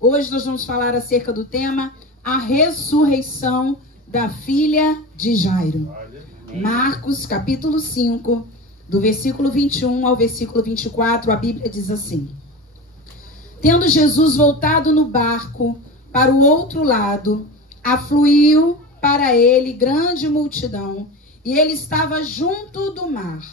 Hoje nós vamos falar acerca do tema a ressurreição da filha de Jairo. Marcos capítulo 5, do versículo 21 ao versículo 24, a Bíblia diz assim: Tendo Jesus voltado no barco para o outro lado, afluiu para ele grande multidão, e ele estava junto do mar.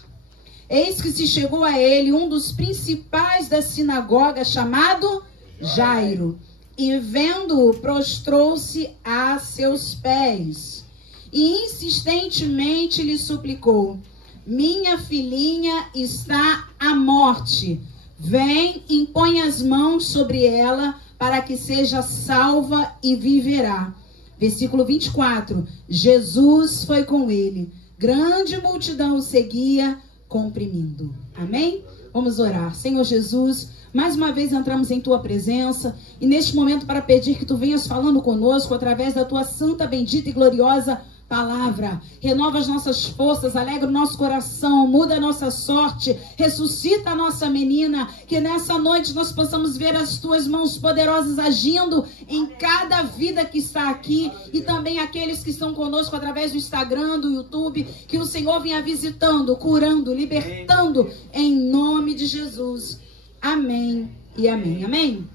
Eis que se chegou a ele um dos principais da sinagoga, chamado Jairo, e vendo-o, prostrou-se a seus pés, e insistentemente lhe suplicou: Minha filhinha está à morte. Vem, impõe as mãos sobre ela, para que seja salva e viverá. Versículo 24. Jesus foi com ele. Grande multidão o seguia, comprimindo. Amém? Vamos orar. Senhor Jesus, mais uma vez entramos em tua presença, e neste momento para pedir que tu venhas falando conosco através da tua santa, bendita e gloriosa palavra. Renova as nossas forças, alegra o nosso coração, muda a nossa sorte, ressuscita a nossa menina, que nessa noite nós possamos ver as tuas mãos poderosas agindo em cada vida que está aqui, e também aqueles que estão conosco através do Instagram, do YouTube, que o Senhor venha visitando, curando, libertando, em nome de Jesus. Amém e amém. Amém?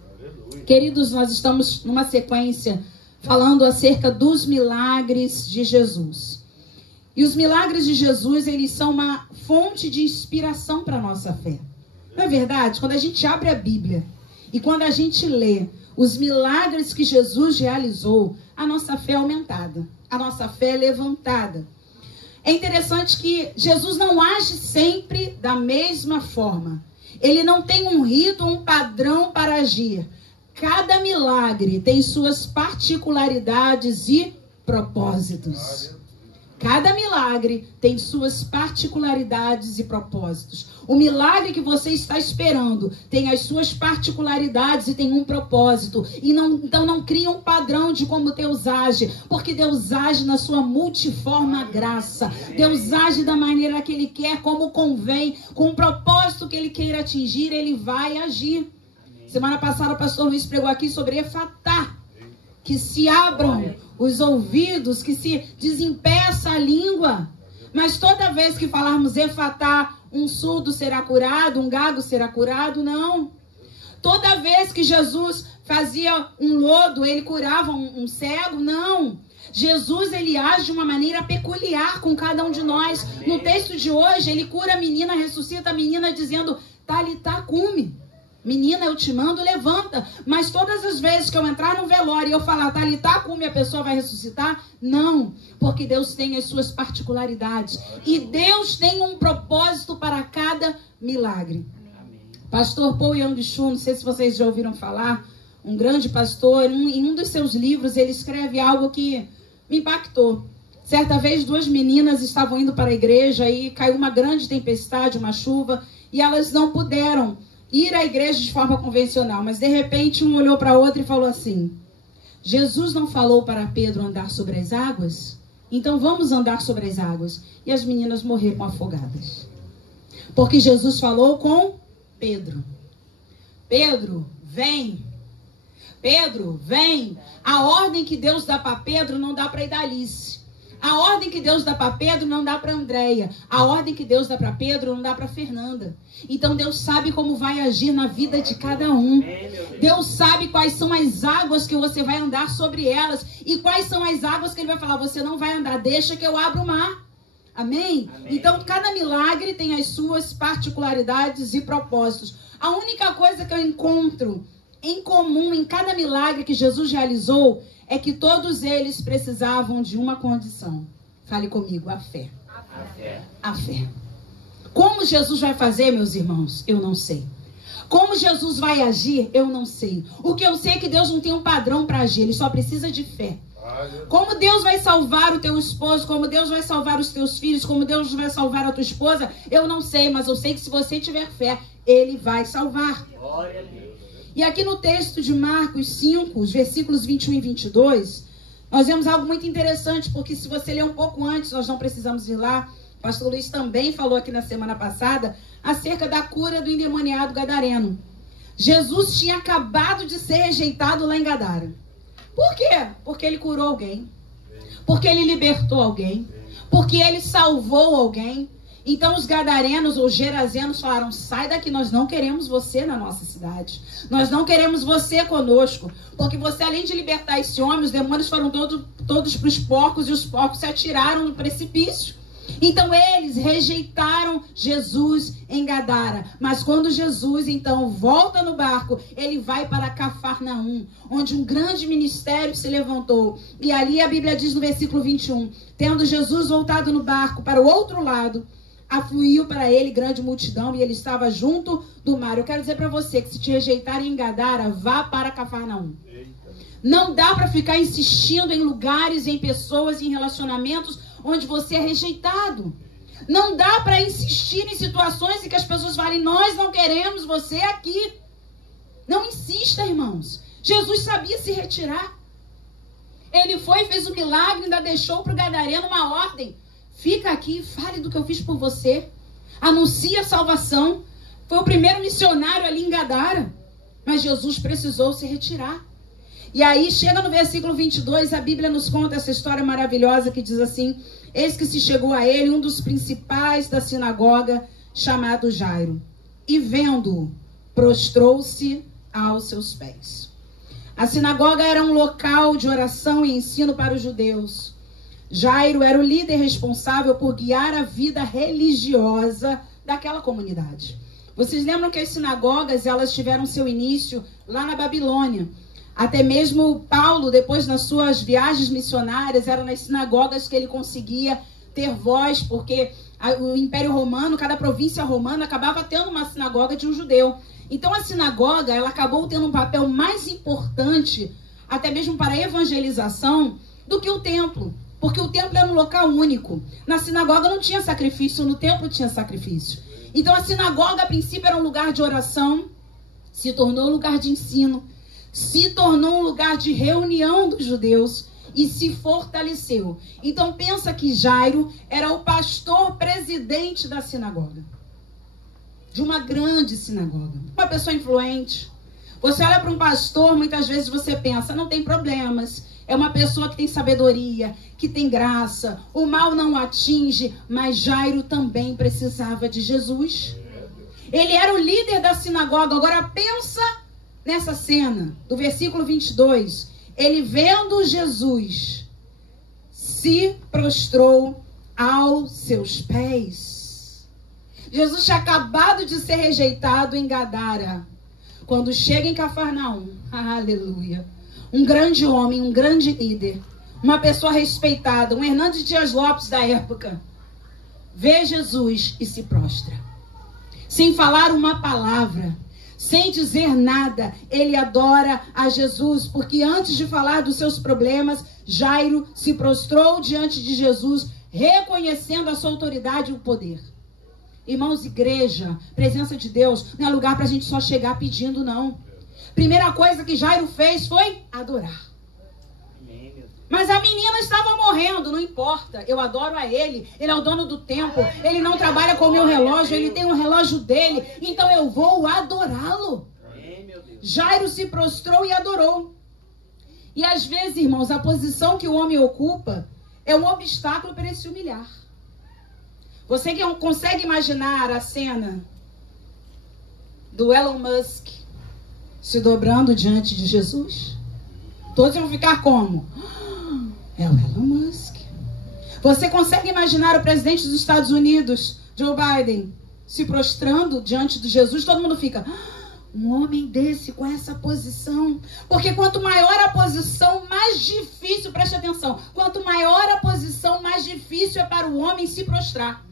Queridos, nós estamos numa sequência falando acerca dos milagres de Jesus. E os milagres de Jesus, eles são uma fonte de inspiração para a nossa fé. Não é verdade? Quando a gente abre a Bíblia e quando a gente lê os milagres que Jesus realizou, a nossa fé é aumentada, a nossa fé é levantada. É interessante que Jesus não age sempre da mesma forma. Ele não tem um rito, um padrão para agir. Cada milagre tem suas particularidades e propósitos. Cada milagre tem suas particularidades e propósitos. O milagre que você está esperando tem as suas particularidades e tem um propósito. Então não cria um padrão de como Deus age, porque Deus age na sua multiforme graça. Deus age da maneira que Ele quer, como convém, com o propósito que Ele queira atingir, Ele vai agir. Semana passada o pastor Luiz pregou aqui sobre Efatá, que se abram os ouvidos, que se desempeça a língua. Mas toda vez que falarmos Efatá, um surdo será curado, um gago será curado, não. Toda vez que Jesus fazia um lodo, ele curava um cego, não. Jesus, ele age de uma maneira peculiar com cada um de nós. No texto de hoje, ele cura a menina, ressuscita a menina dizendo, Talitá cumi. Menina, eu te mando, levanta. Mas todas as vezes que eu entrar no velório e eu falar, Talitá cumi, a pessoa vai ressuscitar? Não, porque Deus tem as suas particularidades. E Deus tem um propósito para cada milagre. Amém. Pastor Paul Yang-Chu, não sei se vocês já ouviram falar, um grande pastor, em um dos seus livros, ele escreve algo que me impactou. Certa vez, duas meninas estavam indo para a igreja e caiu uma grande tempestade, uma chuva, e elas não puderam ir à igreja de forma convencional, mas de repente um olhou para a outra e falou assim: Jesus não falou para Pedro andar sobre as águas? Então vamos andar sobre as águas. E as meninas morreram afogadas, porque Jesus falou com Pedro: Pedro, vem. Pedro, vem. A ordem que Deus dá para Pedro não dá para Idalice. A ordem que Deus dá para Pedro não dá para Andréia. A ordem que Deus dá para Pedro não dá para Fernanda. Então Deus sabe como vai agir na vida de cada um. Deus sabe quais são as águas que você vai andar sobre elas. E quais são as águas que Ele vai falar, você não vai andar, deixa que eu abro o mar. Amém? Então cada milagre tem as suas particularidades e propósitos. A única coisa que eu encontro em comum em cada milagre que Jesus realizou é que todos eles precisavam de uma condição. Fale comigo, a fé. A fé. A fé. Como Jesus vai fazer, meus irmãos? Eu não sei. Como Jesus vai agir? Eu não sei. O que eu sei é que Deus não tem um padrão para agir, Ele só precisa de fé. Como Deus vai salvar o teu esposo, como Deus vai salvar os teus filhos, como Deus vai salvar a tua esposa, eu não sei, mas eu sei que se você tiver fé, Ele vai salvar. Glória a Deus. E aqui no texto de Marcos 5, os versículos 21 e 22, nós vemos algo muito interessante, porque se você ler um pouco antes, nós não precisamos ir lá. O pastor Luiz também falou aqui na semana passada acerca da cura do endemoniado gadareno. Jesus tinha acabado de ser rejeitado lá em Gadara. Por quê? Porque ele curou alguém. Porque ele libertou alguém. Porque ele salvou alguém. Então os gadarenos ou gerazenos falaram: sai daqui, nós não queremos você na nossa cidade. Nós não queremos você conosco. Porque você, além de libertar esse homem, os demônios foram todos para os porcos e os porcos se atiraram no precipício. Então eles rejeitaram Jesus em Gadara. Mas quando Jesus então volta no barco, ele vai para Cafarnaum, onde um grande ministério se levantou. E ali a Bíblia diz no versículo 21, tendo Jesus voltado no barco para o outro lado, afluiu para ele grande multidão e ele estava junto do mar. Eu quero dizer para você que se te rejeitarem em Gadara, vá para Cafarnaum. Não dá para ficar insistindo em lugares, em pessoas, em relacionamentos onde você é rejeitado. Não dá para insistir em situações em que as pessoas falem: nós não queremos você aqui. Não insista, irmãos. Jesus sabia se retirar. Ele foi, fez um milagre, ainda deixou para o gadareno uma ordem: fica aqui, fale do que eu fiz por você. Anuncie a salvação. Foi o primeiro missionário ali em Gadara. Mas Jesus precisou se retirar. E aí chega no versículo 22, a Bíblia nos conta essa história maravilhosa que diz assim: eis que se chegou a ele um dos principais da sinagoga, chamado Jairo, e vendo-o, prostrou-se aos seus pés. A sinagoga era um local de oração e ensino para os judeus. Jairo era o líder responsável por guiar a vida religiosa daquela comunidade. Vocês lembram que as sinagogas, elas tiveram seu início lá na Babilônia. Até mesmo Paulo, depois nas suas viagens missionárias, era nas sinagogas que ele conseguia ter voz, porque o Império Romano, cada província romana, acabava tendo uma sinagoga de um judeu. Então a sinagoga, ela acabou tendo um papel mais importante, até mesmo para a evangelização, do que o templo. Porque o templo era um local único. Na sinagoga não tinha sacrifício, no templo tinha sacrifício. Então a sinagoga, a princípio, era um lugar de oração, se tornou um lugar de ensino, se tornou um lugar de reunião dos judeus e se fortaleceu. Então pensa que Jairo era o pastor presidente da sinagoga. De uma grande sinagoga. Uma pessoa influente. Você olha para um pastor, muitas vezes você pensa: não tem problemas. É uma pessoa que tem sabedoria, que tem graça. O mal não o atinge. Mas Jairo também precisava de Jesus. Ele era o líder da sinagoga. Agora pensa nessa cena, do versículo 22, ele vendo Jesus, se prostrou aos seus pés. Jesus tinha acabado de ser rejeitado em Gadara. Quando chega em Cafarnaum, aleluia, um grande homem, um grande líder, uma pessoa respeitada, um Hernandes Dias Lopes da época, vê Jesus e se prostra. Sem falar uma palavra, sem dizer nada, ele adora a Jesus, porque antes de falar dos seus problemas, Jairo se prostrou diante de Jesus, reconhecendo a sua autoridade e o poder. Irmãos, igreja, presença de Deus, não é lugar para a gente só chegar pedindo, não. Primeira coisa que Jairo fez foi adorar. Mas a menina estava morrendo, não importa, eu adoro a ele, ele é o dono do tempo, ele não trabalha com o meu relógio, ele tem um relógio dele, então eu vou adorá-lo. Jairo se prostrou e adorou. E às vezes, irmãos, a posição que o homem ocupa é um obstáculo para ele se humilhar. Você que consegue imaginar a cena do Elon Musk se dobrando diante de Jesus? Todos vão ficar como? É o Elon Musk. Você consegue imaginar o presidente dos Estados Unidos, Joe Biden, se prostrando diante de Jesus? Todo mundo fica: um homem desse com essa posição. Porque quanto maior a posição, mais difícil, preste atenção, quanto maior a posição, mais difícil é para o homem se prostrar.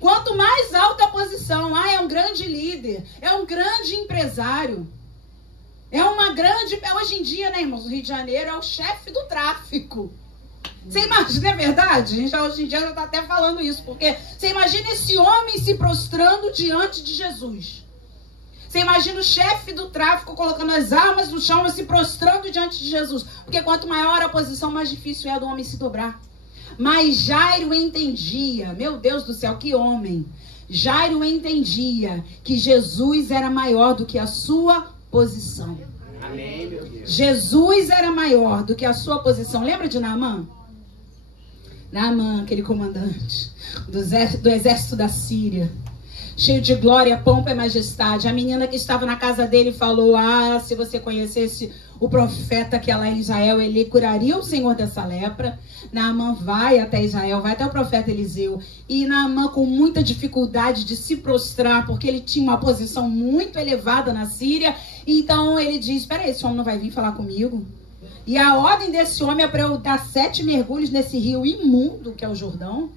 Quanto mais alta a posição, é um grande líder, é um grande empresário. É uma grande... Hoje em dia, né, irmãos? O Rio de Janeiro é o chefe do tráfico. Você imagina, é verdade? A gente hoje em dia já está até falando isso. Porque você imagina esse homem se prostrando diante de Jesus. Você imagina o chefe do tráfico colocando as armas no chão e se prostrando diante de Jesus. Porque quanto maior a posição, mais difícil é do homem se dobrar. Mas Jairo entendia, meu Deus do céu, que homem. Jairo entendia que Jesus era maior do que a sua posição. Amém, meu Deus. Jesus era maior do que a sua posição. Lembra de Naamã? Naamã, aquele comandante do exército da Síria, cheio de glória, pompa e majestade. A menina que estava na casa dele falou: ah, se você conhecesse o profeta que é lá em Israel, ele curaria o Senhor dessa lepra. Naamã vai até Israel, vai até o profeta Eliseu. E Naamã, com muita dificuldade de se prostrar, porque ele tinha uma posição muito elevada na Síria. Então ele diz: espera aí, esse homem não vai vir falar comigo? E a ordem desse homem é para eu dar 7 mergulhos nesse rio imundo que é o Jordão.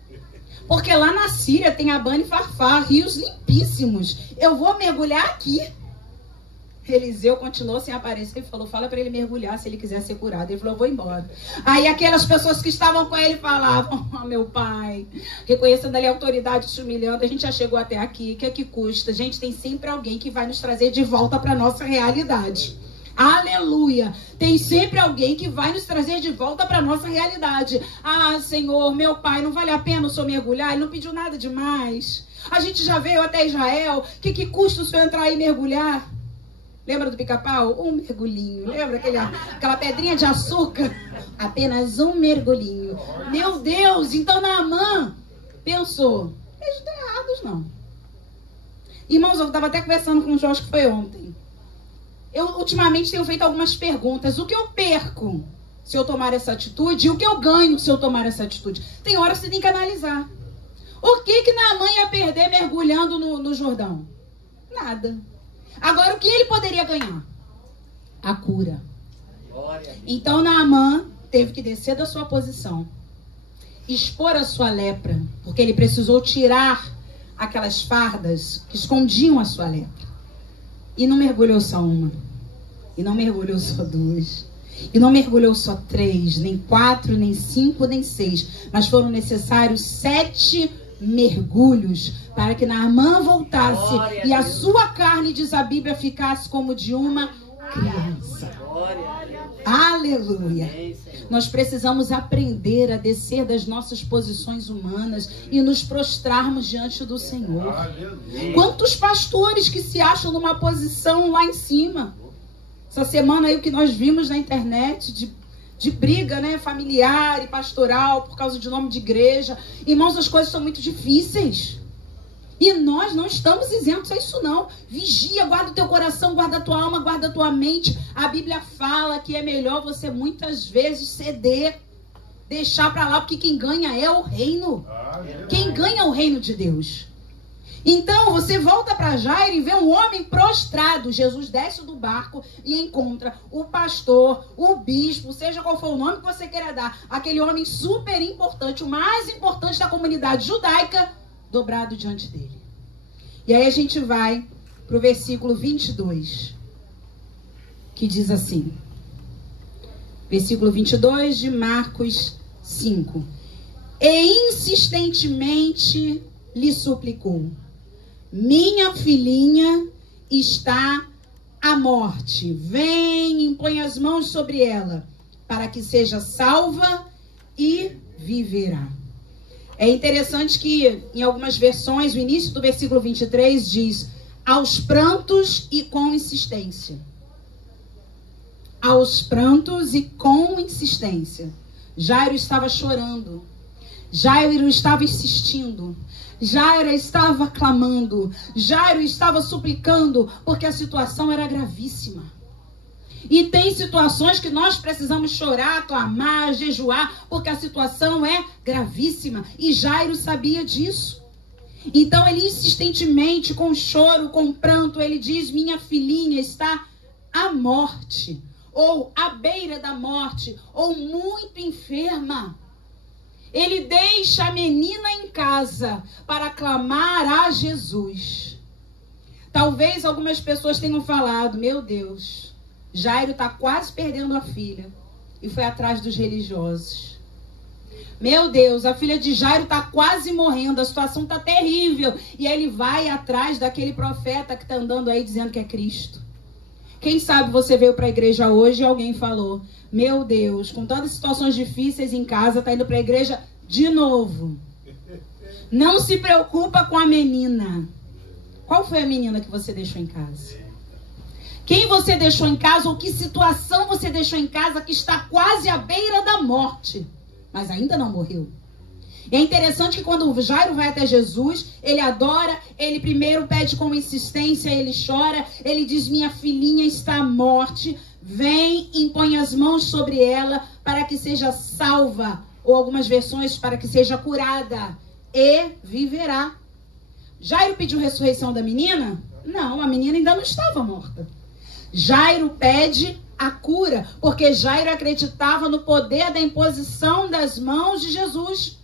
Porque lá na Síria tem Abana e Farfar, rios limpíssimos. Eu vou mergulhar aqui. Eliseu continuou sem aparecer e falou: fala para ele mergulhar se ele quiser ser curado. Ele falou: vou embora. Aí aquelas pessoas que estavam com ele falavam: oh, meu pai, reconhecendo ali a autoridade, se humilhando, a gente já chegou até aqui, o que é que custa? Gente, tem sempre alguém que vai nos trazer de volta para a nossa realidade. Aleluia! Tem sempre alguém que vai nos trazer de volta para a nossa realidade. Ah, Senhor, meu pai, não vale a pena o Senhor mergulhar? Ele não pediu nada demais. A gente já veio até Israel. O que custa o Senhor entrar aí e mergulhar? Lembra do pica-pau? Um mergulhinho. Lembra aquela pedrinha de açúcar? Apenas um mergulhinho. Meu Deus! Então Naamã pensou: eles estão errados, não. Irmãos, eu estava até conversando com o Jorge, que foi ontem. Eu ultimamente tenho feito algumas perguntas. O que eu perco se eu tomar essa atitude? E o que eu ganho se eu tomar essa atitude? Tem hora que você tem que analisar. O que Naamã ia perder mergulhando no Jordão? Nada. Agora, o que ele poderia ganhar? A cura. Então Naamã teve que descer da sua posição, expor a sua lepra, porque ele precisou tirar aquelas fardas que escondiam a sua lepra. E não mergulhou só uma, e não mergulhou só 2, e não mergulhou só 3, nem 4, nem 5, nem 6, mas foram necessários 7 mergulhos para que Naamã voltasse e a sua carne, diz a Bíblia, ficasse como de uma criança. Aleluia! Nós precisamos aprender a descer das nossas posições humanas e nos prostrarmos diante do Senhor. Quantos pastores que se acham numa posição lá em cima? Essa semana aí o que nós vimos na internet de briga, né, familiar e pastoral por causa de nome de igreja. Irmãos, as coisas são muito difíceis. E nós não estamos isentos a isso não. Vigia, guarda o teu coração, guarda a tua alma, guarda a tua mente. A Bíblia fala que é melhor você muitas vezes ceder, deixar para lá, porque quem ganha é o reino. Quem ganha é o reino de Deus. Então você volta para Jairo e vê um homem prostrado. Jesus desce do barco e encontra o pastor, o bispo, seja qual for o nome que você queira dar, aquele homem super importante, o mais importante da comunidade judaica, dobrado diante dele. E aí a gente vai para o versículo 22, que diz assim, versículo 22 de Marcos 5: e insistentemente lhe suplicou: minha filhinha está à morte, vem, impõe as mãos sobre ela, para que seja salva e viverá. É interessante que em algumas versões, o início do versículo 23 diz: aos prantos e com insistência. Aos prantos e com insistência. Jairo estava chorando. Jairo estava insistindo. Jairo estava clamando. Jairo estava suplicando, porque a situação era gravíssima. E tem situações que nós precisamos chorar, clamar, jejuar, porque a situação é gravíssima. E Jairo sabia disso. Então ele insistentemente, com choro, com pranto, ele diz: minha filhinha está à morte, ou à beira da morte, ou muito enferma. Ele deixa a menina em casa para clamar a Jesus. Talvez algumas pessoas tenham falado: meu Deus, Jairo está quase perdendo a filha e foi atrás dos religiosos. Meu Deus, a filha de Jairo está quase morrendo, a situação está terrível. E aí ele vai atrás daquele profeta que está andando aí dizendo que é Cristo. Quem sabe você veio para a igreja hoje e alguém falou: meu Deus, com todas as situações difíceis em casa, está indo para a igreja De novo. Não se preocupa com a menina. Qual foi a menina que você deixou em casa? Quem você deixou em casa ou que situação você deixou em casa que está quase à beira da morte, mas ainda não morreu? E é interessante que quando o Jairo vai até Jesus, ele adora, ele primeiro pede com insistência, ele chora, ele diz: minha filhinha está à morte, vem, impõe as mãos sobre ela para que seja salva, ou algumas versões, para que seja curada, e viverá. Jairo pediu ressurreição da menina? Não, a menina ainda não estava morta. Jairo pede a cura, porque Jairo acreditava no poder da imposição das mãos de Jesus.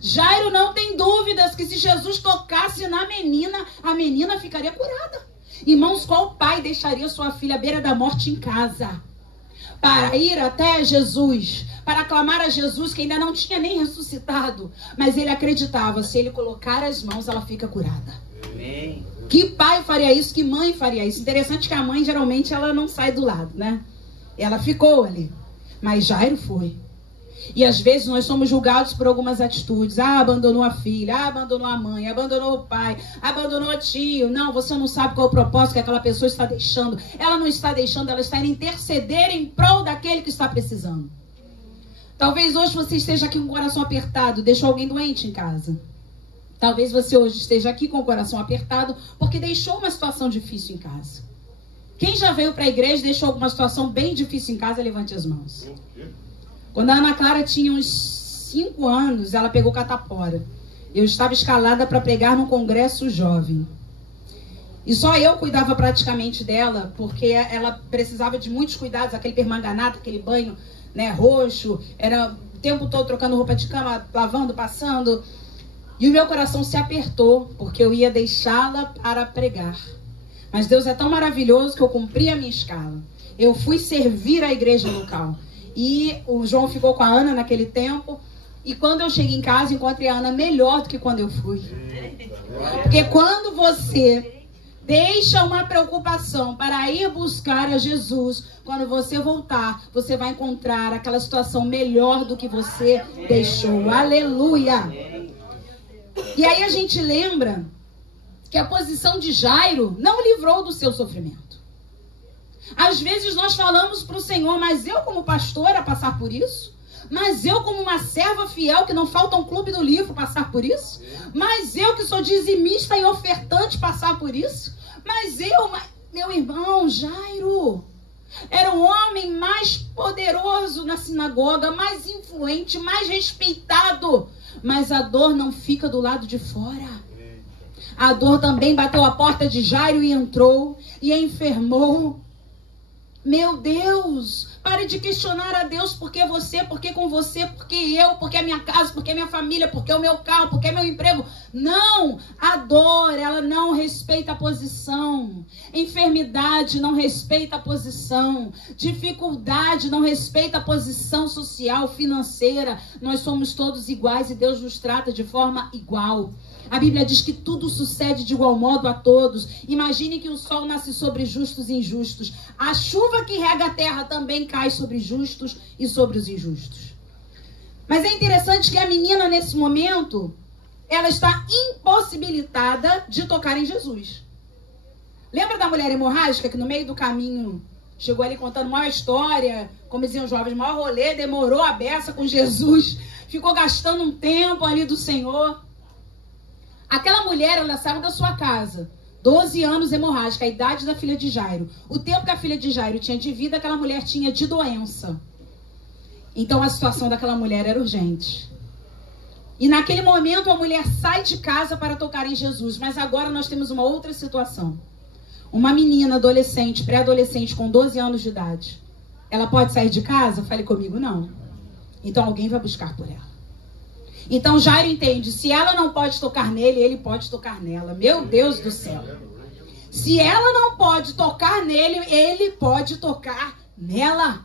Jairo não tem dúvidas que se Jesus tocasse na menina, a menina ficaria curada. Irmãos, qual pai deixaria sua filha à beira da morte em casa para ir até Jesus, para clamar a Jesus, que ainda não tinha nem ressuscitado, mas ele acreditava, se ele colocar as mãos, ela fica curada. Amém. Que pai faria isso? Que mãe faria isso? Interessante que a mãe, geralmente, ela não sai do lado, né? Ela ficou ali. Mas Jairo foi. E às vezes nós somos julgados por algumas atitudes. Ah, abandonou a filha, ah, abandonou a mãe, abandonou o pai, abandonou o tio. Não, você não sabe qual é o propósito que aquela pessoa está deixando. Ela não está deixando, ela está indo interceder em prol daquele que está precisando. Talvez hoje você esteja aqui com o coração apertado, deixou alguém doente em casa. Talvez você hoje esteja aqui com o coração apertado porque deixou uma situação difícil em casa. Quem já veio para a igreja e deixou alguma situação bem difícil em casa, levante as mãos. Quando a Ana Clara tinha uns 5 anos, ela pegou catapora. Eu estava escalada para pregar num congresso jovem. E só eu cuidava praticamente dela, porque ela precisava de muitos cuidados, aquele permanganato, aquele banho, né, roxo, era o tempo todo trocando roupa de cama, lavando, passando. E o meu coração se apertou, porque eu ia deixá-la para pregar. Mas Deus é tão maravilhoso que eu cumpri a minha escala. Eu fui servir a igreja local. E o João ficou com a Ana naquele tempo. E quando eu cheguei em casa, encontrei a Ana melhor do que quando eu fui. Porque quando você deixa uma preocupação para ir buscar a Jesus, quando você voltar, você vai encontrar aquela situação melhor do que você deixou. Aleluia! E aí a gente lembra que a posição de Jairo não o livrou do seu sofrimento. Às vezes nós falamos para o Senhor: mas eu como pastora passar por isso? Mas eu como uma serva fiel que não falta um clube do livro passar por isso? Mas eu que sou dizimista e ofertante passar por isso? Mas meu irmão, Jairo era o homem mais poderoso na sinagoga, mais influente, mais respeitado. Mas a dor não fica do lado de fora. A dor também bateu a porta de Jairo e entrou e enfermou. Meu Deus, pare de questionar a Deus: por que você, por que com você, por que eu, por que a minha casa, por que a minha família, por que o meu carro, por que meu emprego. Não, a dor, ela não respeita a posição. Enfermidade não respeita a posição. Dificuldade não respeita a posição social, financeira. Nós somos todos iguais e Deus nos trata de forma igual. A Bíblia diz que tudo sucede de igual modo a todos. Imagine que o sol nasce sobre justos e injustos. A chuva que rega a terra também cai sobre justos e sobre os injustos. Mas é interessante que a menina, nesse momento, ela está impossibilitada de tocar em Jesus. Lembra da mulher hemorrágica que no meio do caminho chegou ali contando uma história, como diziam os jovens, maior rolê, demorou a beça com Jesus, ficou gastando um tempo ali do Senhor. Aquela mulher, ela saiu da sua casa, 12 anos hemorrágica, a idade da filha de Jairo. O tempo que a filha de Jairo tinha de vida, aquela mulher tinha de doença. Então a situação daquela mulher era urgente. E naquele momento a mulher sai de casa para tocar em Jesus. Mas agora nós temos uma outra situação. Uma menina adolescente, pré-adolescente com 12 anos de idade. Ela pode sair de casa? Fale comigo, não. Então alguém vai buscar por ela. Então Jairo entende: se ela não pode tocar nele, ele pode tocar nela. Meu Deus do céu. Se ela não pode tocar nele, ele pode tocar nela.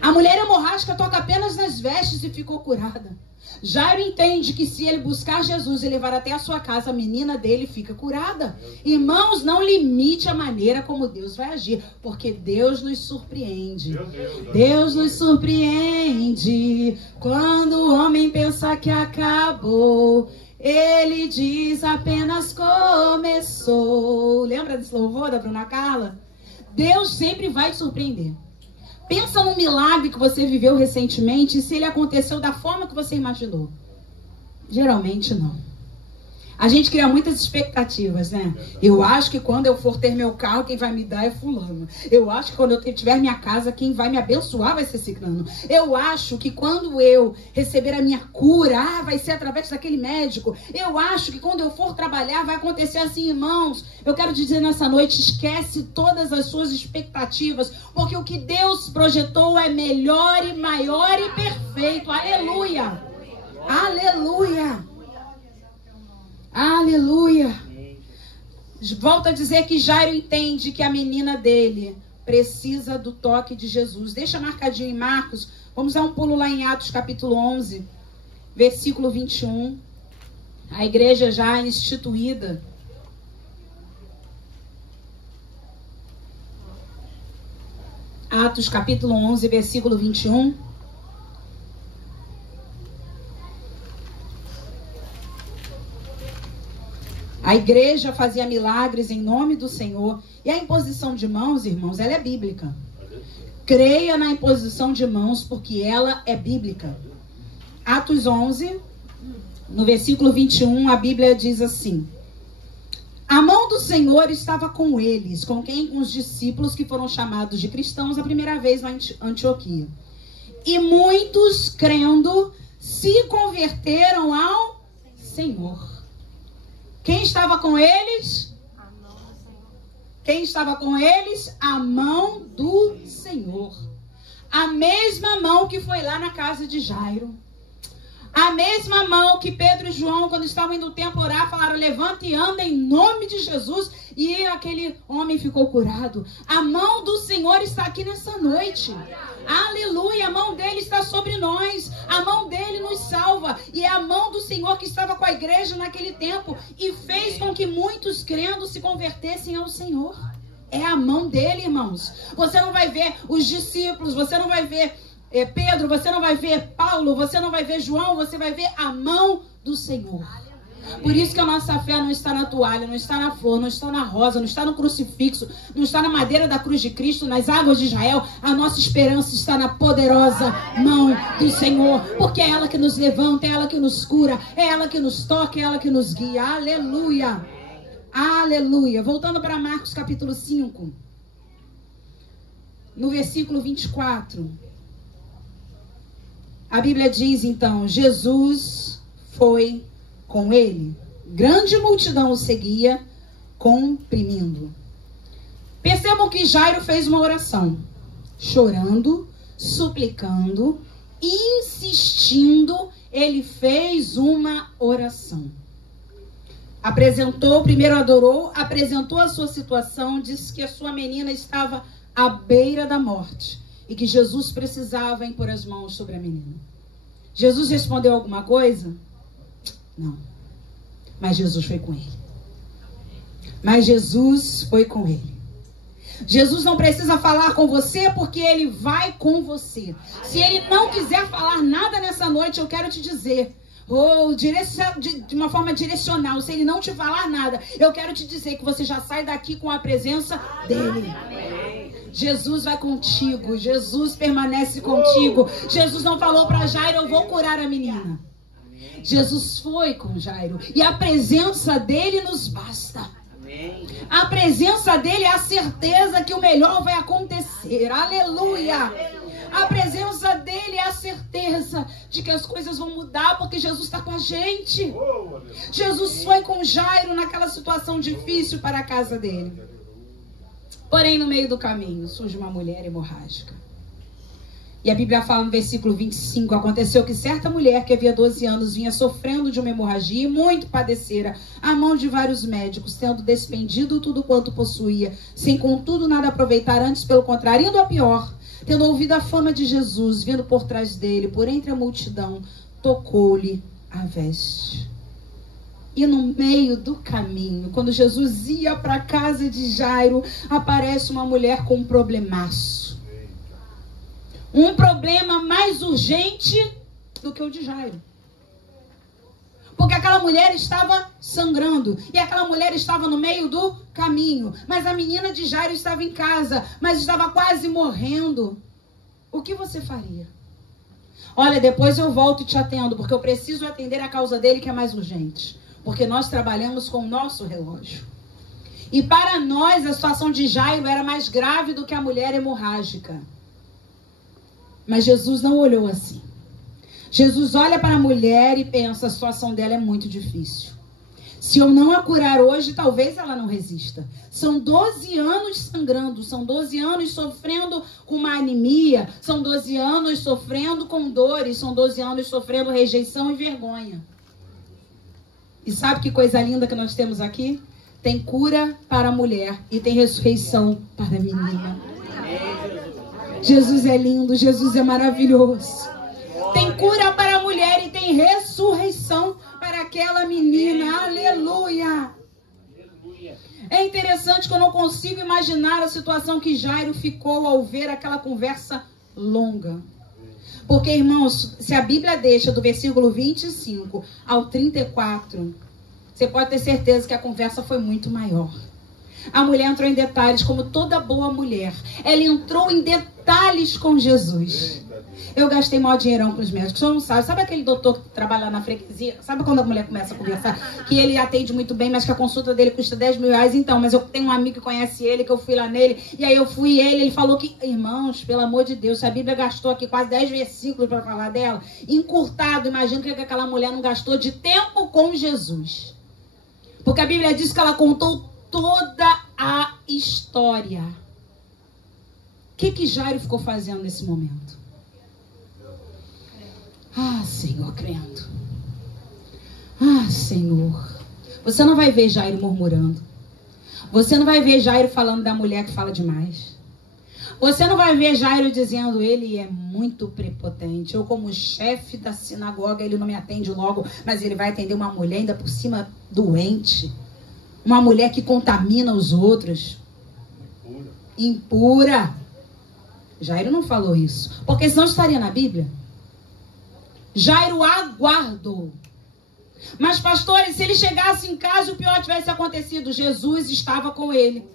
A mulher hemorrágica toca apenas nas vestes e ficou curada. Jairo entende que se ele buscar Jesus e levar até a sua casa, a menina dele fica curada. Irmãos, não limite a maneira como Deus vai agir, porque Deus nos surpreende. Deus nos surpreende. Quando o homem pensa que acabou, ele diz apenas começou. Lembra desse louvor da Bruna Carla? Deus sempre vai te surpreender. Pensa num milagre que você viveu recentemente e se ele aconteceu da forma que você imaginou. Geralmente não. A gente cria muitas expectativas, né? Eu acho que quando eu for ter meu carro, quem vai me dar é fulano. Eu acho que quando eu tiver minha casa, quem vai me abençoar vai ser ciclano. Eu acho que quando eu receber a minha cura, vai ser através daquele médico. Eu acho que quando eu for trabalhar, vai acontecer assim, irmãos. Eu quero dizer nessa noite, esquece todas as suas expectativas, porque o que Deus projetou é melhor e maior e perfeito. Aleluia! Aleluia! Aleluia. Volto a dizer que Jairo entende que a menina dele precisa do toque de Jesus. Deixa marcadinho em Marcos. Vamos dar um pulo lá em Atos capítulo 11, versículo 21. A igreja já instituída. Atos capítulo 11, versículo 21. A igreja fazia milagres em nome do Senhor. E a imposição de mãos, irmãos, ela é bíblica. Creia na imposição de mãos, porque ela é bíblica. Atos 11, no versículo 21, a Bíblia diz assim: a mão do Senhor estava com eles, com quem? Com os discípulos que foram chamados de cristãos a primeira vez na Antioquia. E muitos, crendo, se converteram ao Senhor. Quem estava com eles? A mão do Senhor. Quem estava com eles? A mão do Senhor. A mesma mão que foi lá na casa de Jairo. A mesma mão que Pedro e João, quando estavam indo no templo orar, falaram: levanta e anda em nome de Jesus. E aquele homem ficou curado. A mão do Senhor está aqui nessa noite. Aleluia, a mão dele está sobre nós. A mão dele nos salva. E é a mão do Senhor que estava com a igreja naquele tempo e fez com que muitos crendo se convertessem ao Senhor. É a mão dele, irmãos. Você não vai ver os discípulos, você não vai ver Pedro, você não vai ver Paulo, você não vai ver João, você vai ver a mão do Senhor. Por isso que a nossa fé não está na toalha, não está na flor, não está na rosa, não está no crucifixo, não está na madeira da cruz de Cristo, nas águas de Israel. A nossa esperança está na poderosa mão do Senhor, porque é ela que nos levanta, é ela que nos cura, é ela que nos toca, é ela que nos guia. Aleluia! Aleluia! Voltando para Marcos capítulo 5, no versículo 24. A Bíblia diz então: Jesus foi com ele. Grande multidão o seguia, comprimindo. Percebam que Jairo fez uma oração, chorando, suplicando, insistindo. Ele fez uma oração. Primeiro adorou, apresentou a sua situação, disse que a sua menina estava à beira da morte e que Jesus precisava impor as mãos sobre a menina. Jesus respondeu alguma coisa? Não. Mas Jesus foi com ele. Mas Jesus foi com ele. Jesus não precisa falar com você, porque ele vai com você. Se ele não quiser falar nada nessa noite, eu quero te dizer, de uma forma direcional, se ele não te falar nada, eu quero te dizer que você já sai daqui com a presença dele. Jesus vai contigo, Jesus permanece contigo. Jesus não falou para Jairo: eu vou curar a menina. Jesus foi com Jairo, e a presença dele nos basta. A presença dele é a certeza que o melhor vai acontecer. Aleluia! A presença dele é a certeza de que as coisas vão mudar, porque Jesus está com a gente. Jesus foi com Jairo naquela situação difícil para a casa dele. Porém, no meio do caminho, surge uma mulher hemorrágica. E a Bíblia fala no versículo 25, aconteceu que certa mulher que havia 12 anos vinha sofrendo de uma hemorragia e muito padecera, à mão de vários médicos, tendo despendido tudo quanto possuía, sem contudo nada aproveitar, antes pelo contrário, indo a pior, tendo ouvido a fama de Jesus, vindo por trás dele, por entre a multidão, tocou-lhe a veste. E no meio do caminho, quando Jesus ia para a casa de Jairo, aparece uma mulher com um problemaço. Um problema mais urgente do que o de Jairo. Porque aquela mulher estava sangrando. E aquela mulher estava no meio do caminho. Mas a menina de Jairo estava em casa. Mas estava quase morrendo. O que você faria? Olha, depois eu volto e te atendo. Porque eu preciso atender a causa dele, que é mais urgente. Porque nós trabalhamos com o nosso relógio. E para nós a situação de Jairo era mais grave do que a mulher hemorrágica. Mas Jesus não olhou assim. Jesus olha para a mulher e pensa, a situação dela é muito difícil. Se eu não a curar hoje, talvez ela não resista. São 12 anos sangrando, são 12 anos sofrendo com uma anemia, são 12 anos sofrendo com dores, são 12 anos sofrendo rejeição e vergonha. E sabe que coisa linda que nós temos aqui? Tem cura para a mulher e tem ressurreição para a menina. Jesus é lindo, Jesus é maravilhoso. Tem cura para a mulher e tem ressurreição para aquela menina. Aleluia! É interessante que eu não consigo imaginar a situação que Jairo ficou ao ver aquela conversa longa. Porque, irmãos, se a Bíblia deixa do versículo 25 ao 34, você pode ter certeza que a conversa foi muito maior. A mulher entrou em detalhes, como toda boa mulher. Ela entrou em detalhes com Jesus. Eu gastei maior dinheirão com os médicos. Você não sabe. Sabe aquele doutor que trabalha lá na freguesia? Sabe quando a mulher começa a conversar? Que ele atende muito bem, mas que a consulta dele custa 10 mil reais. Então, mas eu tenho um amigo que conhece ele, que eu fui lá nele. E aí eu fui ele falou que... Irmãos, pelo amor de Deus, se a Bíblia gastou aqui quase 10 versículos para falar dela, encurtado, imagina que aquela mulher não gastou de tempo com Jesus. Porque a Bíblia diz que ela contou toda a história. O que Jairo ficou fazendo nesse momento? Ah, Senhor, crendo. Ah, Senhor. Você não vai ver Jairo murmurando. Você não vai ver Jairo falando da mulher que fala demais. Você não vai ver Jairo dizendo, ele é muito prepotente. Eu, como chefe da sinagoga, ele não me atende logo, mas ele vai atender uma mulher ainda por cima doente. Uma mulher que contamina os outros. Impura. Jairo não falou isso. Porque senão estaria na Bíblia. Jairo aguardou. Mas, pastores, se ele chegasse em casa e o pior tivesse acontecido, Jesus estava com ele.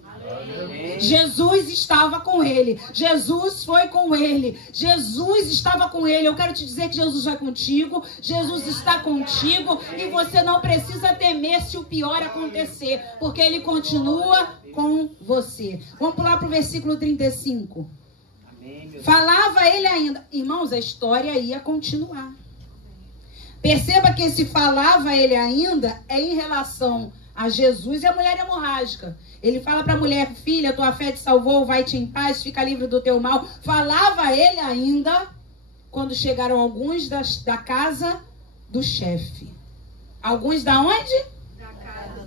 Jesus estava com ele. Jesus foi com ele. Jesus estava com ele. Eu quero te dizer que Jesus vai contigo. Jesus está contigo. E você não precisa temer se o pior acontecer, porque ele continua com você. Vamos pular para o versículo 35. Falava ele ainda. Irmãos, a história ia continuar. Perceba que esse falava ele ainda é em relação a Jesus e a mulher hemorrágica. Ele fala para a mulher, filha, tua fé te salvou, vai-te em paz, fica livre do teu mal. Falava ele ainda quando chegaram alguns da casa do chefe. Alguns da onde?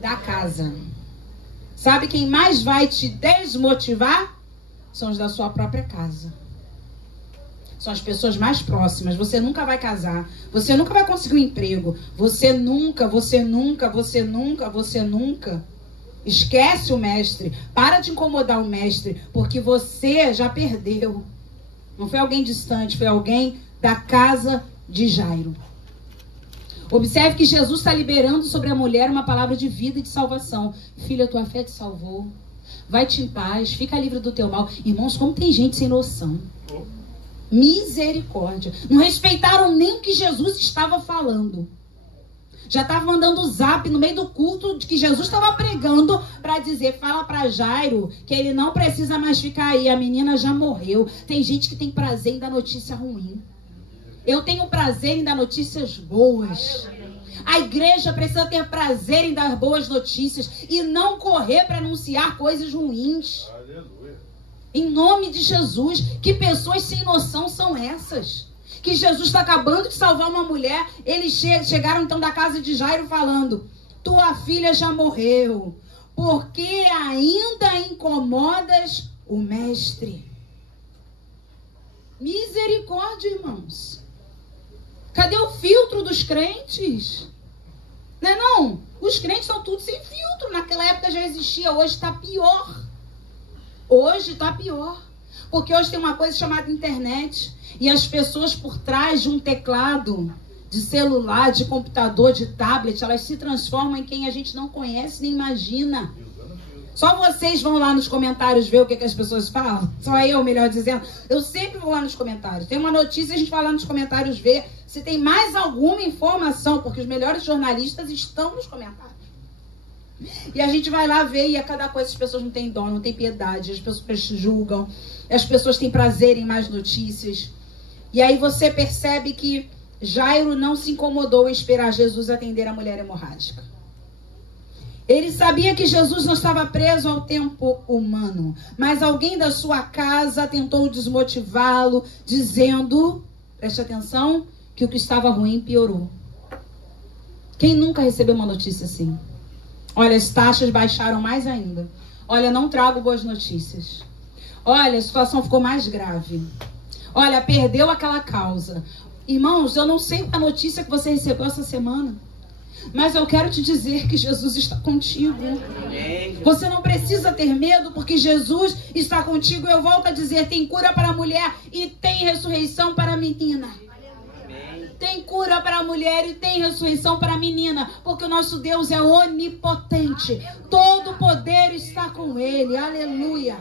Da casa. Sabe quem mais vai te desmotivar? São os da sua própria casa. São as pessoas mais próximas. Você nunca vai casar. Você nunca vai conseguir um emprego. Você nunca. Esquece o mestre. Para de incomodar o mestre. Porque você já perdeu. Não foi alguém distante. Foi alguém da casa de Jairo. Observe que Jesus está liberando sobre a mulher uma palavra de vida e de salvação. Filha, tua fé te salvou. Vai-te em paz. Fica livre do teu mal. Irmãos, como tem gente sem noção. Misericórdia. Não respeitaram nem o que Jesus estava falando. Já estava mandando o zap no meio do culto de que Jesus estava pregando para dizer, fala para Jairo que ele não precisa mais ficar aí. A menina já morreu. Tem gente que tem prazer em dar notícia ruim. Eu tenho prazer em dar notícias boas. A igreja precisa ter prazer em dar boas notícias e não correr para anunciar coisas ruins. Em nome de Jesus, que pessoas sem noção são essas? Que Jesus está acabando de salvar uma mulher, eles chegaram então da casa de Jairo falando, tua filha já morreu, porque ainda incomodas o mestre. Misericórdia, irmãos. Cadê o filtro dos crentes? Não é não? Os crentes estão tudo sem filtro. Naquela época já existia, hoje está pior. Hoje está pior. Porque hoje tem uma coisa chamada internet. E as pessoas por trás de um teclado, de celular, de computador, de tablet, elas se transformam em quem a gente não conhece nem imagina. Só vocês vão lá nos comentários ver o que as pessoas falam. Só eu, melhor dizendo. Eu sempre vou lá nos comentários. Tem uma notícia, a gente vai lá nos comentários ver se tem mais alguma informação, porque os melhores jornalistas estão nos comentários. E a gente vai lá ver e a cada coisa as pessoas não têm dó, não têm piedade, as pessoas julgam, as pessoas têm prazer em mais notícias. E aí você percebe que Jairo não se incomodou em esperar Jesus atender a mulher hemorrágica. Ele sabia que Jesus não estava preso ao tempo humano, mas alguém da sua casa tentou desmotivá-lo, dizendo, preste atenção, que o que estava ruim piorou. Quem nunca recebeu uma notícia assim? Olha, as taxas baixaram mais ainda. Olha, não trago boas notícias. Olha, a situação ficou mais grave. Olha, perdeu aquela causa. Irmãos, eu não sei a notícia que você recebeu essa semana, mas eu quero te dizer que Jesus está contigo. Você não precisa ter medo, porque Jesus está contigo. Eu volto a dizer, tem cura para a mulher e tem ressurreição para a menina. Tem cura para a mulher e tem ressurreição para a menina, porque o nosso Deus é onipotente. Todo poder está com Ele. Aleluia.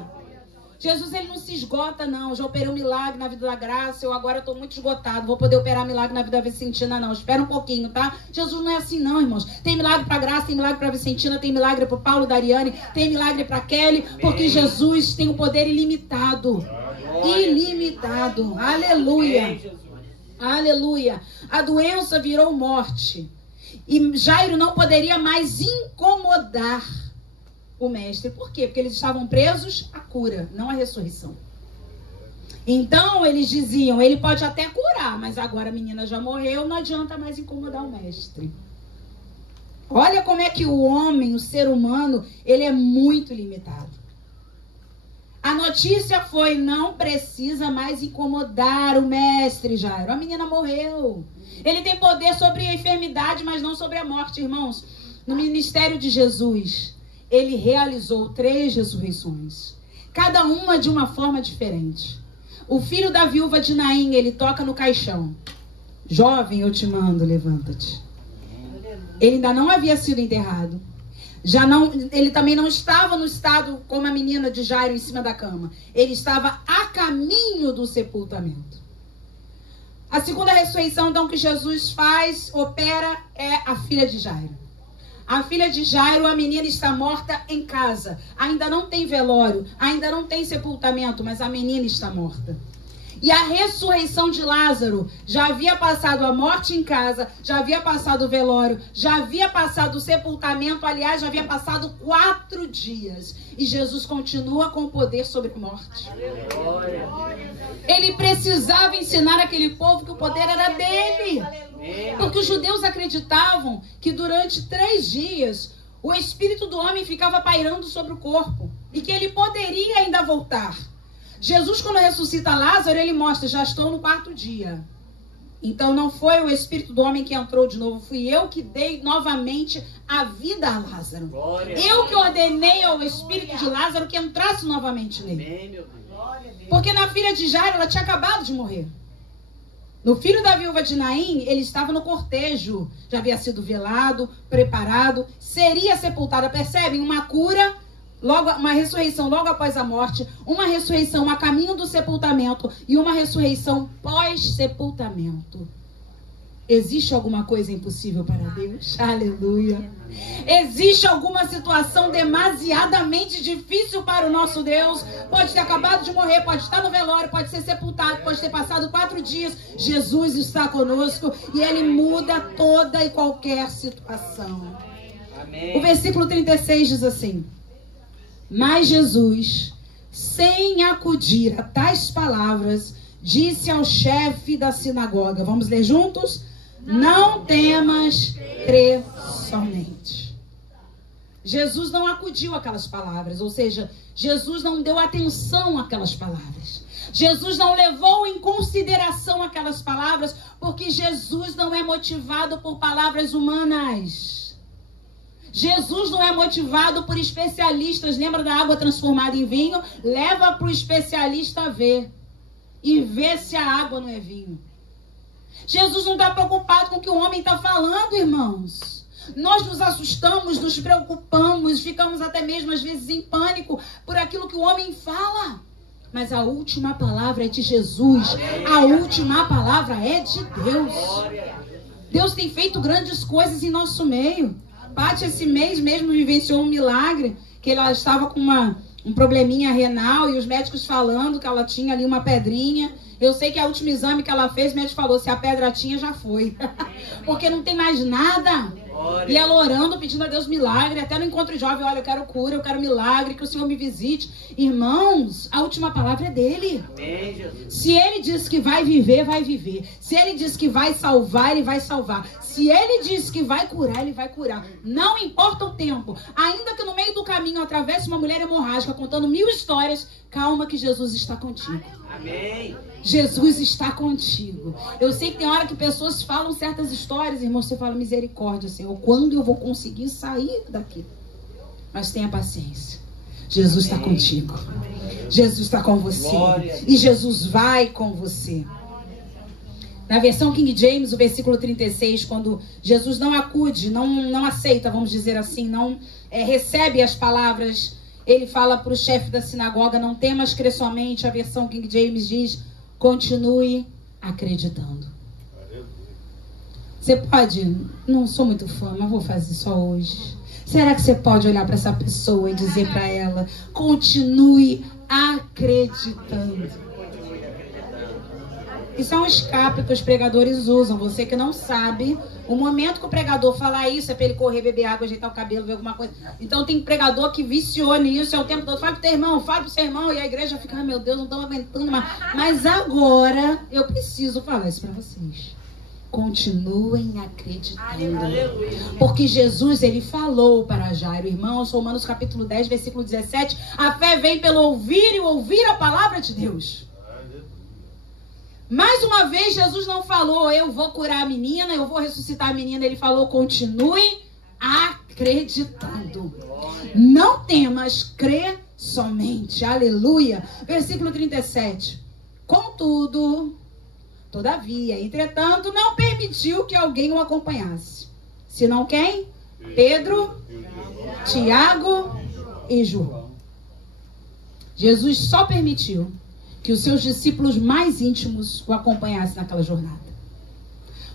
Jesus, ele não se esgota, não. Já operei um milagre na vida da Graça, eu agora estou muito esgotado, vou poder operar milagre na vida da Vicentina, não. Espera um pouquinho, tá? Jesus não é assim, não, irmãos. Tem milagre para Graça, tem milagre para Vicentina, tem milagre para o Paulo, Dariane, tem milagre para Kelly, porque Jesus tem um poder ilimitado. Ilimitado. Aleluia. Aleluia. A doença virou morte. E Jairo não poderia mais incomodar o mestre. Por quê? Porque eles estavam presos à cura, não à ressurreição. Então eles diziam, ele pode até curar, mas agora a menina já morreu, não adianta mais incomodar o mestre. Olha como é que o homem, o ser humano, ele é muito limitado. A notícia foi, não precisa mais incomodar o mestre Jairo. A menina morreu. Ele tem poder sobre a enfermidade, mas não sobre a morte, irmãos. No ministério de Jesus, ele realizou 3 ressurreições. Cada uma de uma forma diferente. O filho da viúva de Naim, ele toca no caixão. Jovem, eu te mando, levanta-te. Ele ainda não havia sido enterrado. Ele também não estava no estado como a menina de Jairo em cima da cama. Ele estava a caminho do sepultamento. A segunda ressurreição, então, que Jesus opera, é a filha de Jairo. A filha de Jairo, a menina está morta em casa. Ainda não tem velório, ainda não tem sepultamento, mas a menina está morta. E a ressurreição de Lázaro, já havia passado a morte em casa, já havia passado o velório, já havia passado o sepultamento, aliás, já havia passado 4 dias. E Jesus continua com o poder sobre a morte. Ele precisava ensinar aquele povo que o poder era dele. Porque os judeus acreditavam que durante 3 dias o espírito do homem ficava pairando sobre o corpo. E que ele poderia ainda voltar. Jesus, quando ressuscita Lázaro, ele mostra, já estou no 4º dia. Então não foi o espírito do homem que entrou de novo, fui eu que dei novamente a vida a Lázaro. Glória. Eu que ordenei ao espírito de Lázaro que entrasse novamente nele. Porque na filha de Jairo, ela tinha acabado de morrer. No filho da viúva de Naim, ele estava no cortejo, já havia sido velado, preparado, seria sepultada. Percebem? Uma cura, logo, uma ressurreição logo após a morte, uma ressurreição a caminho do sepultamento e uma ressurreição pós-sepultamento. Existe alguma coisa impossível para Deus? Aleluia. Existe alguma situação demasiadamente difícil para o nosso Deus? Pode ter acabado de morrer, pode estar no velório, pode ser sepultado, pode ter passado 4 dias. Jesus está conosco e Ele muda toda e qualquer situação. Amém. O versículo 36 diz assim: mas Jesus, sem acudir a tais palavras, disse ao chefe da sinagoga. Vamos ler juntos? Não temas, crê somente. Jesus não acudiu àquelas palavras, ou seja, Jesus não deu atenção àquelas palavras. Jesus não levou em consideração aquelas palavras, porque Jesus não é motivado por palavras humanas. Jesus não é motivado por especialistas. Lembra da água transformada em vinho? Leva para o especialista ver. E ver se a água não é vinho. Jesus não está preocupado com o que o homem está falando, irmãos. Nós nos assustamos, nos preocupamos, ficamos até mesmo às vezes em pânico por aquilo que o homem fala. Mas a última palavra é de Jesus. A última palavra é de Deus. Deus tem feito grandes coisas em nosso meio. Paty esse mês mesmo vivenciou um milagre, que ela estava com um probleminha renal e os médicos falando que ela tinha ali uma pedrinha. Eu sei que o último exame que ela fez, o médico falou, se a pedra tinha, já foi. Porque não tem mais nada. E ela orando, pedindo a Deus milagre, até no encontro jovem, olha, eu quero cura, eu quero milagre, que o Senhor me visite. Irmãos, a última palavra é dele. Se ele diz que vai viver, vai viver. Se ele diz que vai salvar, ele vai salvar. Se ele diz que vai curar, ele vai curar. Não importa o tempo. Ainda que no meio do caminho atravesse uma mulher hemorrágica contando 1000 histórias, calma que Jesus está contigo. Amém. Jesus está contigo. Eu sei que tem hora que pessoas falam certas histórias, irmão, você fala, misericórdia, Senhor, quando eu vou conseguir sair daqui? Mas tenha paciência. Jesus está contigo. Jesus está com você. E Jesus vai com você. Na versão King James, o versículo 36, quando Jesus não acude, não aceita, vamos dizer assim, não recebe as palavras, ele fala para o chefe da sinagoga, não temas, crê somente. A versão King James diz, continue acreditando. Você pode, não sou muito fã, mas vou fazer só hoje. Será que você pode olhar para essa pessoa e dizer para ela, continue acreditando? Isso é um escape que os pregadores usam. Você que não sabe, o momento que o pregador falar isso é para ele correr, beber água, ajeitar o cabelo, ver alguma coisa. Então tem pregador que viciou nisso, é o tempo todo, fala pro teu irmão, fala pro seu irmão, e a igreja fica, ai meu Deus, não estão aguentando mais. Mas agora eu preciso falar isso para vocês. Continuem acreditando. Porque Jesus, ele falou para Jairo, irmãos, Romanos capítulo 10, versículo 17, a fé vem pelo ouvir e ouvir a palavra de Deus. Mais uma vez, Jesus não falou, eu vou curar a menina, eu vou ressuscitar a menina. Ele falou, continue acreditando. Não temas, crê somente. Aleluia. Versículo 37. Contudo, todavia, entretanto, não permitiu que alguém o acompanhasse. Senão quem? Pedro, Tiago e João. Jesus só permitiu que os seus discípulos mais íntimos o acompanhassem naquela jornada.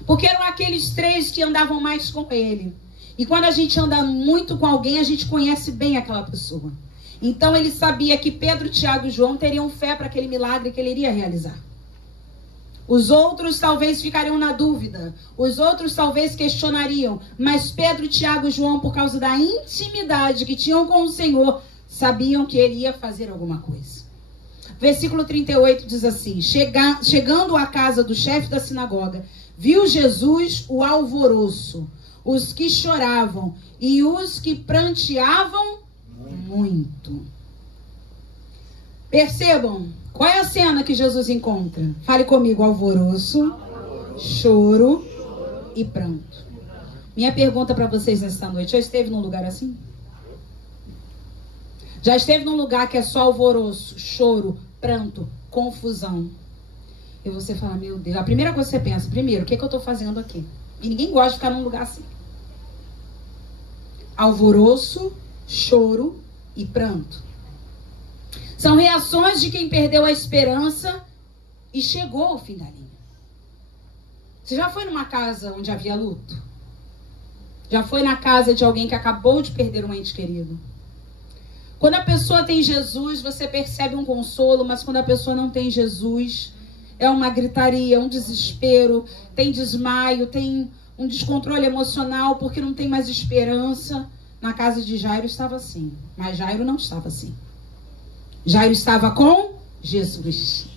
Porque eram aqueles 3 que andavam mais com ele. E quando a gente anda muito com alguém, a gente conhece bem aquela pessoa. Então ele sabia que Pedro, Tiago e João teriam fé para aquele milagre que ele iria realizar. Os outros talvez ficariam na dúvida. Os outros talvez questionariam. Mas Pedro, Tiago e João, por causa da intimidade que tinham com o Senhor, sabiam que ele ia fazer alguma coisa. Versículo 38 diz assim, chegando à casa do chefe da sinagoga, viu Jesus o alvoroço, os que choravam e os que pranteavam muito. Percebam, qual é a cena que Jesus encontra? Fale comigo, alvoroço, choro e pranto. Minha pergunta para vocês nesta noite, já esteve num lugar assim? Já esteve num lugar que é só alvoroço, choro, pranto, confusão? E você fala, meu Deus, a primeira coisa que você pensa, primeiro, o que é que eu estou fazendo aqui? E ninguém gosta de ficar num lugar assim. Alvoroço, choro e pranto. São reações de quem perdeu a esperança e chegou ao fim da linha. Você já foi numa casa onde havia luto? Já foi na casa de alguém que acabou de perder um ente querido? Quando a pessoa tem Jesus, você percebe um consolo, mas quando a pessoa não tem Jesus, é uma gritaria, um desespero, tem desmaio, tem um descontrole emocional, porque não tem mais esperança. Na casa de Jairo estava assim, mas Jairo não estava assim. Jairo estava com Jesus.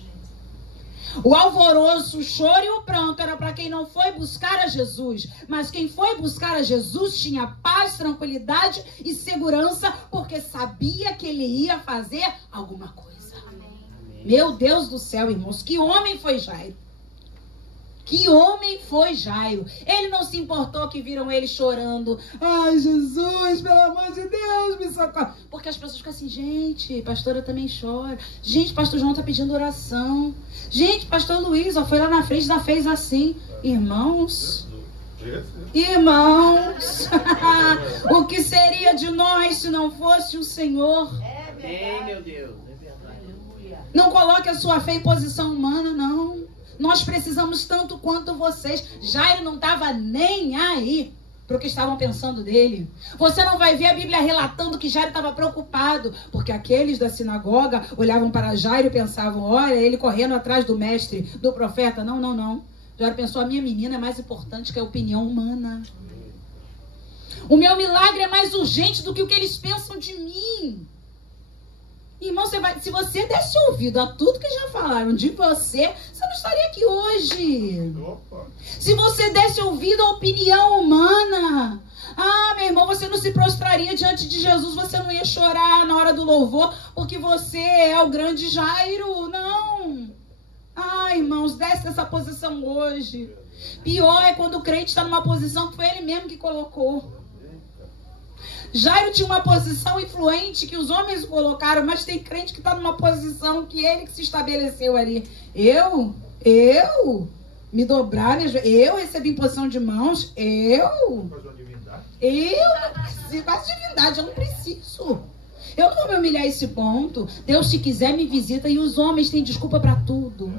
O alvoroço, o choro e o pranto era para quem não foi buscar a Jesus. Mas quem foi buscar a Jesus tinha paz, tranquilidade e segurança, porque sabia que ele ia fazer alguma coisa. Amém. Meu Deus do céu, irmãos, que homem foi Jairo? Que homem foi Jairo? Ele não se importou que viram ele chorando. Ai, Jesus, pelo amor de Deus, me socorre. Porque as pessoas ficam assim, gente, pastora também chora. Gente, pastor João está pedindo oração. Gente, pastor Luiz, ó, foi lá na frente, já fez assim. Irmãos, o que seria de nós se não fosse o Senhor? Amém, meu Deus, é verdade. Não coloque a sua fé em posição humana, não. Nós precisamos tanto quanto vocês. Jairo não estava nem aí para o que estavam pensando dele. Você não vai ver a Bíblia relatando que Jairo estava preocupado, porque aqueles da sinagoga olhavam para Jairo e pensavam, olha, ele correndo atrás do mestre, do profeta. Não, não, não. Jairo pensou, a minha menina é mais importante que a opinião humana. O meu milagre é mais urgente do que o que eles pensam de mim. Irmão, se você desse ouvido a tudo que já falaram de você, você não estaria aqui hoje. Opa. Se você desse ouvido à opinião humana, meu irmão, você não se prostraria diante de Jesus, você não ia chorar na hora do louvor, porque você é o grande Jairo. Não. Irmãos, desce dessa posição hoje. Pior é quando o crente está numa posição que foi ele mesmo que colocou. Jairo tinha uma posição influente que os homens colocaram, mas tem crente que está numa posição que ele que se estabeleceu ali. Eu me dobrar, eu recebi imposição de mãos, eu não preciso, quase divindade, eu não preciso. Eu não vou me humilhar a esse ponto. Deus, se quiser, me visita. E os homens têm desculpa para tudo.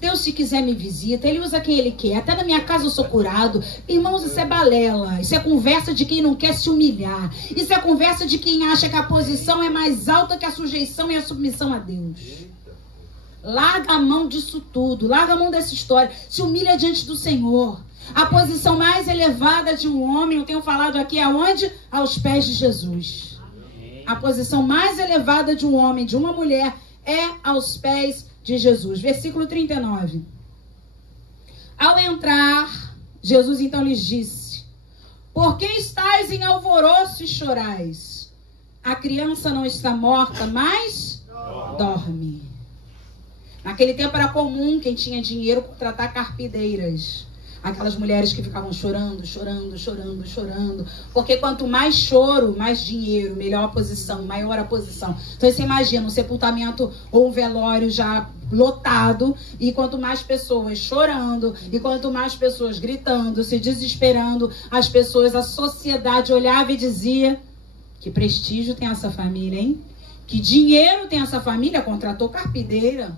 Deus, se quiser, me visita. Ele usa quem Ele quer. Até na minha casa eu sou curado. Irmãos, isso é balela. Isso é conversa de quem não quer se humilhar. Isso é conversa de quem acha que a posição é mais alta que a sujeição e a submissão a Deus. Larga a mão disso tudo. Larga a mão dessa história. Se humilha diante do Senhor. A posição mais elevada de um homem, eu tenho falado aqui, aonde? Aos pés de Jesus. A posição mais elevada de um homem, de uma mulher, é aos pés de Jesus. Versículo 39. Ao entrar, Jesus então lhes disse: por que estáis em alvoroço e chorais? A criança não está morta, mas dorme. Naquele tempo era comum quem tinha dinheiro contratar carpideiras. Aquelas mulheres que ficavam chorando. Porque quanto mais choro, mais dinheiro, melhor a posição, maior a posição. Então você imagina um sepultamento ou um velório já lotado, e quanto mais pessoas chorando, e quanto mais pessoas gritando, se desesperando, as pessoas, a sociedade olhava e dizia: que prestígio tem essa família, hein? Que dinheiro tem essa família? Contratou carpideira.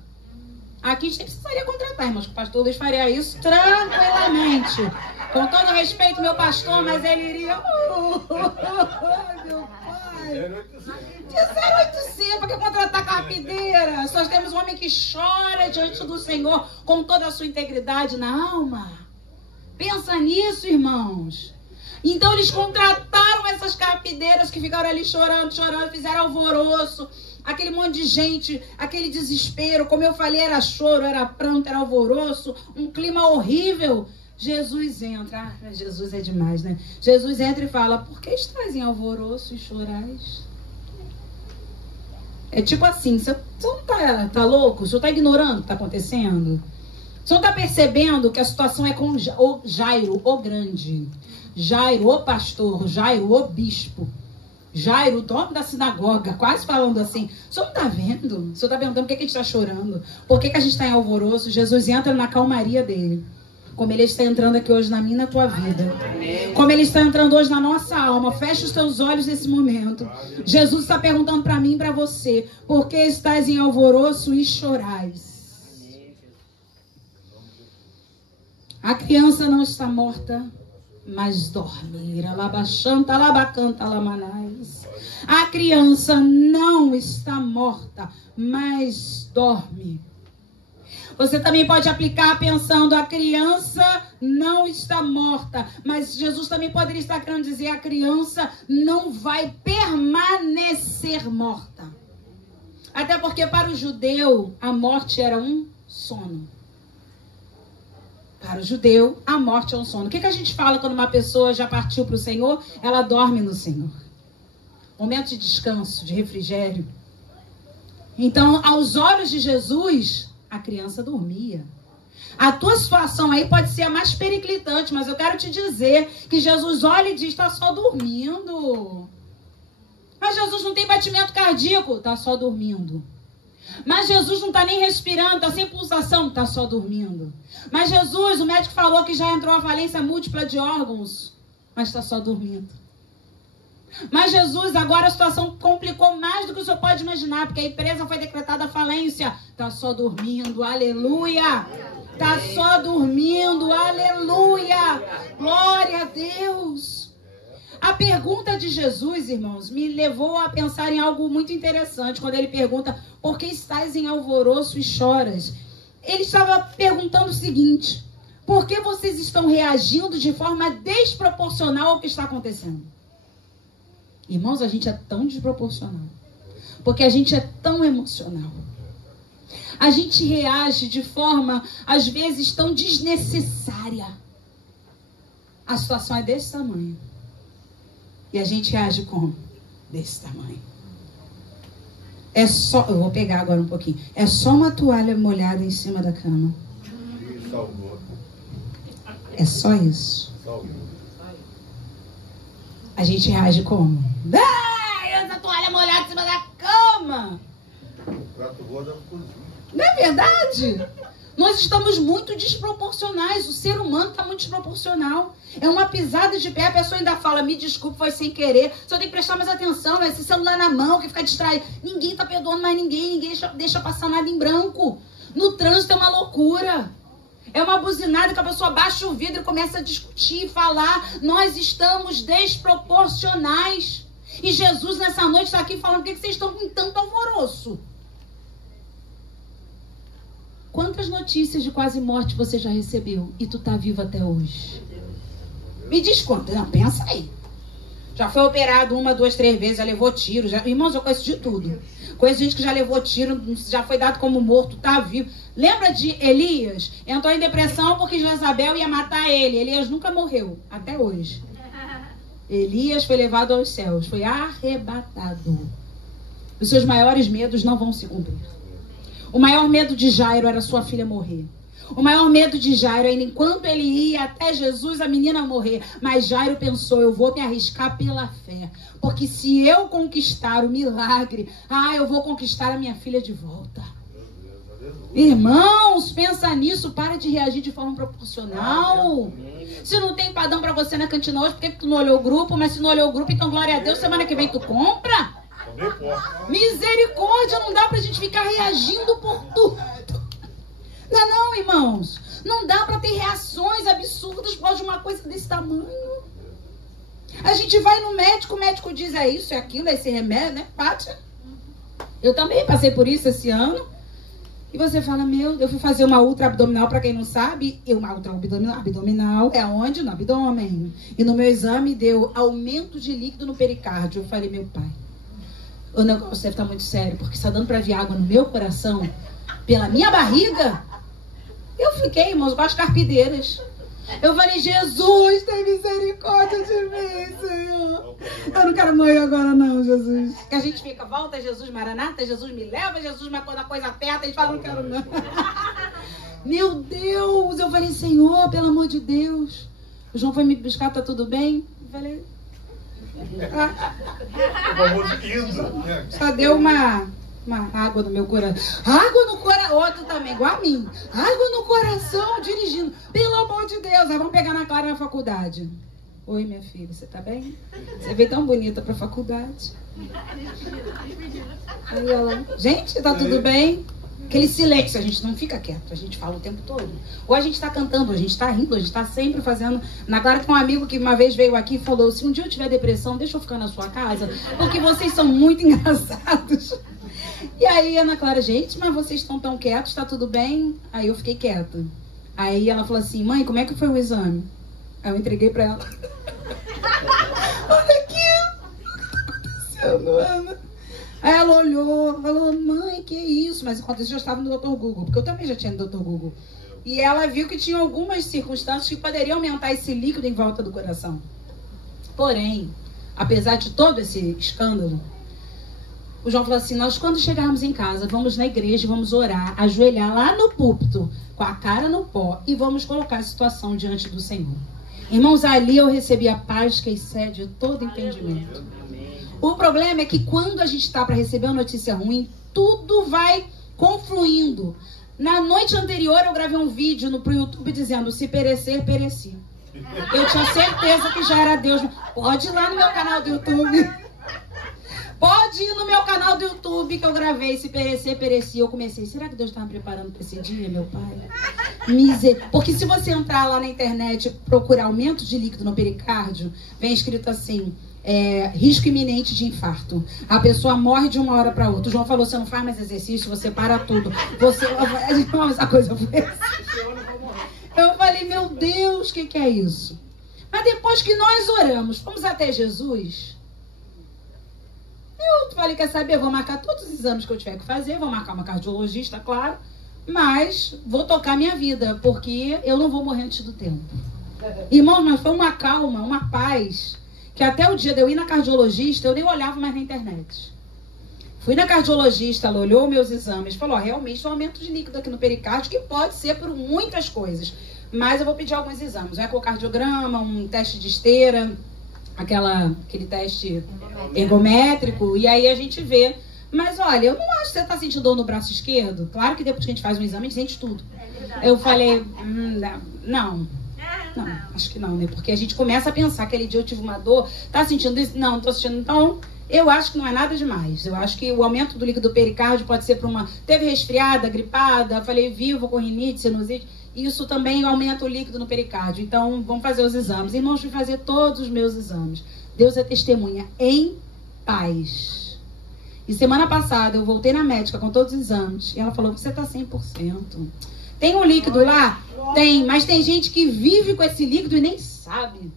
Aqui a gente nem precisaria contratar, irmãos, que o pastor Luiz faria isso tranquilamente. Com todo respeito, meu pastor, mas ele iria... meu pai! De 0800, porque contratar carpideira? Nós temos um homem que chora diante do Senhor com toda a sua integridade na alma. Pensa nisso, irmãos. Então eles contrataram essas carpideiras que ficaram ali chorando, fizeram alvoroço. Aquele monte de gente, aquele desespero, como eu falei, era choro, era pranto, era alvoroço, um clima horrível. Jesus entra, Jesus é demais, né? Jesus entra e fala: por que estás em alvoroço e chorais? É tipo assim, você não tá louco? O senhor tá ignorando o que está acontecendo? O senhor não está percebendo que a situação é com o Jairo, o grande, Jairo, o pastor, Jairo, o bispo, Jairo, o dono da sinagoga, quase falando assim: o senhor não está vendo? O senhor está perguntando por que a gente está chorando? Por que a gente está em alvoroço? Jesus entra na calmaria dele. Como Ele está entrando aqui hoje na minha e na tua vida. Como Ele está entrando hoje na nossa alma. Fecha os teus olhos nesse momento. Jesus está perguntando para mim e para você: por que estás em alvoroço e chorais? A criança não está morta, mas dorme. A criança não está morta, mas dorme. Você também pode aplicar pensando: a criança não está morta, mas Jesus também poderia estar querendo dizer: a criança não vai permanecer morta. Até porque para o judeu a morte era um sono. Para o judeu a morte é um sono. O que a gente fala quando uma pessoa já partiu para o Senhor? Ela dorme no Senhor. Momento de descanso, de refrigério. Então, aos olhos de Jesus, a criança dormia. A tua situação aí pode ser a mais periclitante, mas eu quero te dizer que Jesus olha e diz, está só dormindo. Mas Jesus não tem batimento cardíaco, está só dormindo. Mas Jesus não está nem respirando, está sem pulsação, está só dormindo. Mas Jesus, o médico falou que já entrou a falência múltipla de órgãos, mas está só dormindo. Mas Jesus, agora a situação complicou mais do que o senhor pode imaginar, porque a empresa foi decretada falência. Está só dormindo, aleluia. Está só dormindo, aleluia. Glória a Deus. A pergunta de Jesus, irmãos, me levou a pensar em algo muito interessante. Quando ele pergunta, por que estás em alvoroço e choras? Ele estava perguntando o seguinte, por que vocês estão reagindo de forma desproporcional ao que está acontecendo? Irmãos, a gente é tão desproporcional. Porque a gente é tão emocional. A gente reage de forma, às vezes, tão desnecessária. A situação é desse tamanho. E a gente reage como? Desse tamanho. É só, eu vou pegar agora um pouquinho. É só uma toalha molhada em cima da cama. É só isso. A gente reage como? Essa toalha molhada em cima da cama. Não é verdade? Nós estamos muito desproporcionais. O ser humano está muito desproporcional. É uma pisada de pé, a pessoa ainda fala, me desculpe, foi sem querer. Só tem que prestar mais atenção, esse celular na mão, que fica distraído. Ninguém está perdoando mais ninguém deixa passar nada em branco. No trânsito é uma loucura. É uma buzinada que a pessoa baixa o vidro e começa a discutir, falar. Nós estamos desproporcionais. E Jesus nessa noite está aqui falando, por que vocês estão com tanto alvoroço? Quantas notícias de quase morte você já recebeu e tu tá vivo até hoje? Me diz quanto. Não, pensa aí. Já foi operado 1, 2, 3 vezes, já levou tiro. Irmãos, eu conheço de tudo. Conheço gente que já levou tiro, já foi dado como morto, tá vivo. Lembra de Elias? Entrou em depressão porque Jezabel ia matar ele. Elias nunca morreu, até hoje. Elias foi levado aos céus, foi arrebatado. Os seus maiores medos não vão se cumprir. O maior medo de Jairo era sua filha morrer. O maior medo de Jairo era enquanto ele ia até Jesus, a menina morrer. Mas Jairo pensou, eu vou me arriscar pela fé. Porque se eu conquistar o milagre, eu vou conquistar a minha filha de volta. Irmãos, pensa nisso, para de reagir de forma proporcional. Se não tem padrão para você na cantina hoje, por que tu não olhou o grupo? Mas se não olhou o grupo, então glória a Deus, semana que vem tu compra. Misericórdia, não dá pra gente ficar reagindo por tudo. Não, irmãos. Não dá pra ter reações absurdas por causa de uma coisa desse tamanho. A gente vai no médico, o médico diz, é isso, é aquilo, é esse remédio, né, Pátia? Eu também passei por isso esse ano. E você fala, meu, eu fui fazer uma ultra abdominal, pra quem não sabe, uma ultra abdominal é onde? No abdômen. E no meu exame deu aumento de líquido no pericárdio. Eu falei, meu pai, o negócio deve estar muito sério, porque está dando para vir água no meu coração, pela minha barriga. Eu fiquei, irmãos, com as carpideiras. Eu falei, Jesus, tem misericórdia de mim, Senhor. Eu não quero morrer agora não, Jesus. Que a gente fica, volta Jesus, Maranata, Jesus me leva, Jesus, mas quando a coisa aperta, a gente fala, não quero não. Meu Deus, eu falei, Senhor, pelo amor de Deus. O João foi me buscar, tá tudo bem? Eu falei... Só deu uma água no meu coração. Água no coração. Outro também, igual a mim. Água no coração, dirigindo. Pelo amor de Deus. Aí vamos pegar na Clara na faculdade. Oi, minha filha, você tá bem? Você veio tão bonita pra faculdade. Aí ela, gente, tá tudo bem? Aquele silêncio, a gente não fica quieto, a gente fala o tempo todo. Ou a gente tá cantando, ou a gente tá rindo, a gente tá sempre fazendo... Na Clara tem um amigo que uma vez veio aqui e falou, se um dia eu tiver depressão, deixa eu ficar na sua casa, porque vocês são muito engraçados. E aí, Ana Clara, gente, mas vocês estão tão quietos, tá tudo bem? Aí eu fiquei quieta. Aí ela falou assim, mãe, como é que foi o exame? Aí eu entreguei pra ela. Olha aqui, o que tá acontecendo, Ana? Aí ela olhou, falou, mãe, que isso? Mas enquanto isso eu já estava no Dr. Google, porque eu também já tinha no Dr. Google. E ela viu que tinha algumas circunstâncias que poderiam aumentar esse líquido em volta do coração. Porém, apesar de todo esse escândalo, o João falou assim, nós quando chegarmos em casa, vamos na igreja, vamos orar, ajoelhar lá no púlpito, com a cara no pó, e vamos colocar a situação diante do Senhor. Irmãos, ali eu recebi a paz que excede todo entendimento. O problema é que quando a gente está para receber uma notícia ruim, tudo vai confluindo. Na noite anterior eu gravei um vídeo pro YouTube dizendo, se perecer, pereci. Eu tinha certeza que já era Deus. Pode ir lá no meu canal do YouTube. Pode ir no meu canal do YouTube que eu gravei, se perecer, pereci. Eu comecei, será que Deus estava me preparando para esse dia, meu pai? Porque se você entrar lá na internet e procurar aumento de líquido no pericárdio, vem escrito assim, risco iminente de infarto. A pessoa morre de uma hora para outra. O João falou, você não faz mais exercício, você para tudo. Essa coisa foi assim. Eu falei, meu Deus, o que é isso? Mas depois que nós oramos, fomos até Jesus... Eu falei, quer saber, eu vou marcar todos os exames que eu tiver que fazer, vou marcar uma cardiologista, claro, mas vou tocar minha vida, porque eu não vou morrer antes do tempo. Irmãos, mas foi uma calma, uma paz, que até o dia de eu ir na cardiologista, eu nem olhava mais na internet. Fui na cardiologista, ela olhou meus exames, falou, realmente um aumento de líquido aqui no pericárdio, que pode ser por muitas coisas, mas eu vou pedir alguns exames, um ecocardiograma, um teste de esteira, aquele teste ergométrico, e aí a gente vê. Mas olha, eu não acho que você está sentindo dor no braço esquerdo. Claro que depois que a gente faz um exame, a gente sente tudo. Eu falei, não, acho que não, né? Porque a gente começa a pensar, aquele dia eu tive uma dor, tá sentindo isso? Não tô sentindo. Então, eu acho que não é nada demais. Eu acho que o aumento do líquido do pericárdio pode ser por teve resfriada, gripada, falei vivo com rinite, sinusite. Isso também aumenta o líquido no pericárdio. Então, vamos fazer os exames. Irmãos, fui fazer todos os meus exames. Deus é testemunha. Em paz. E semana passada, eu voltei na médica com todos os exames. E ela falou, você está 100%. Tem um líquido lá? Tem. Mas tem gente que vive com esse líquido e nem sabe.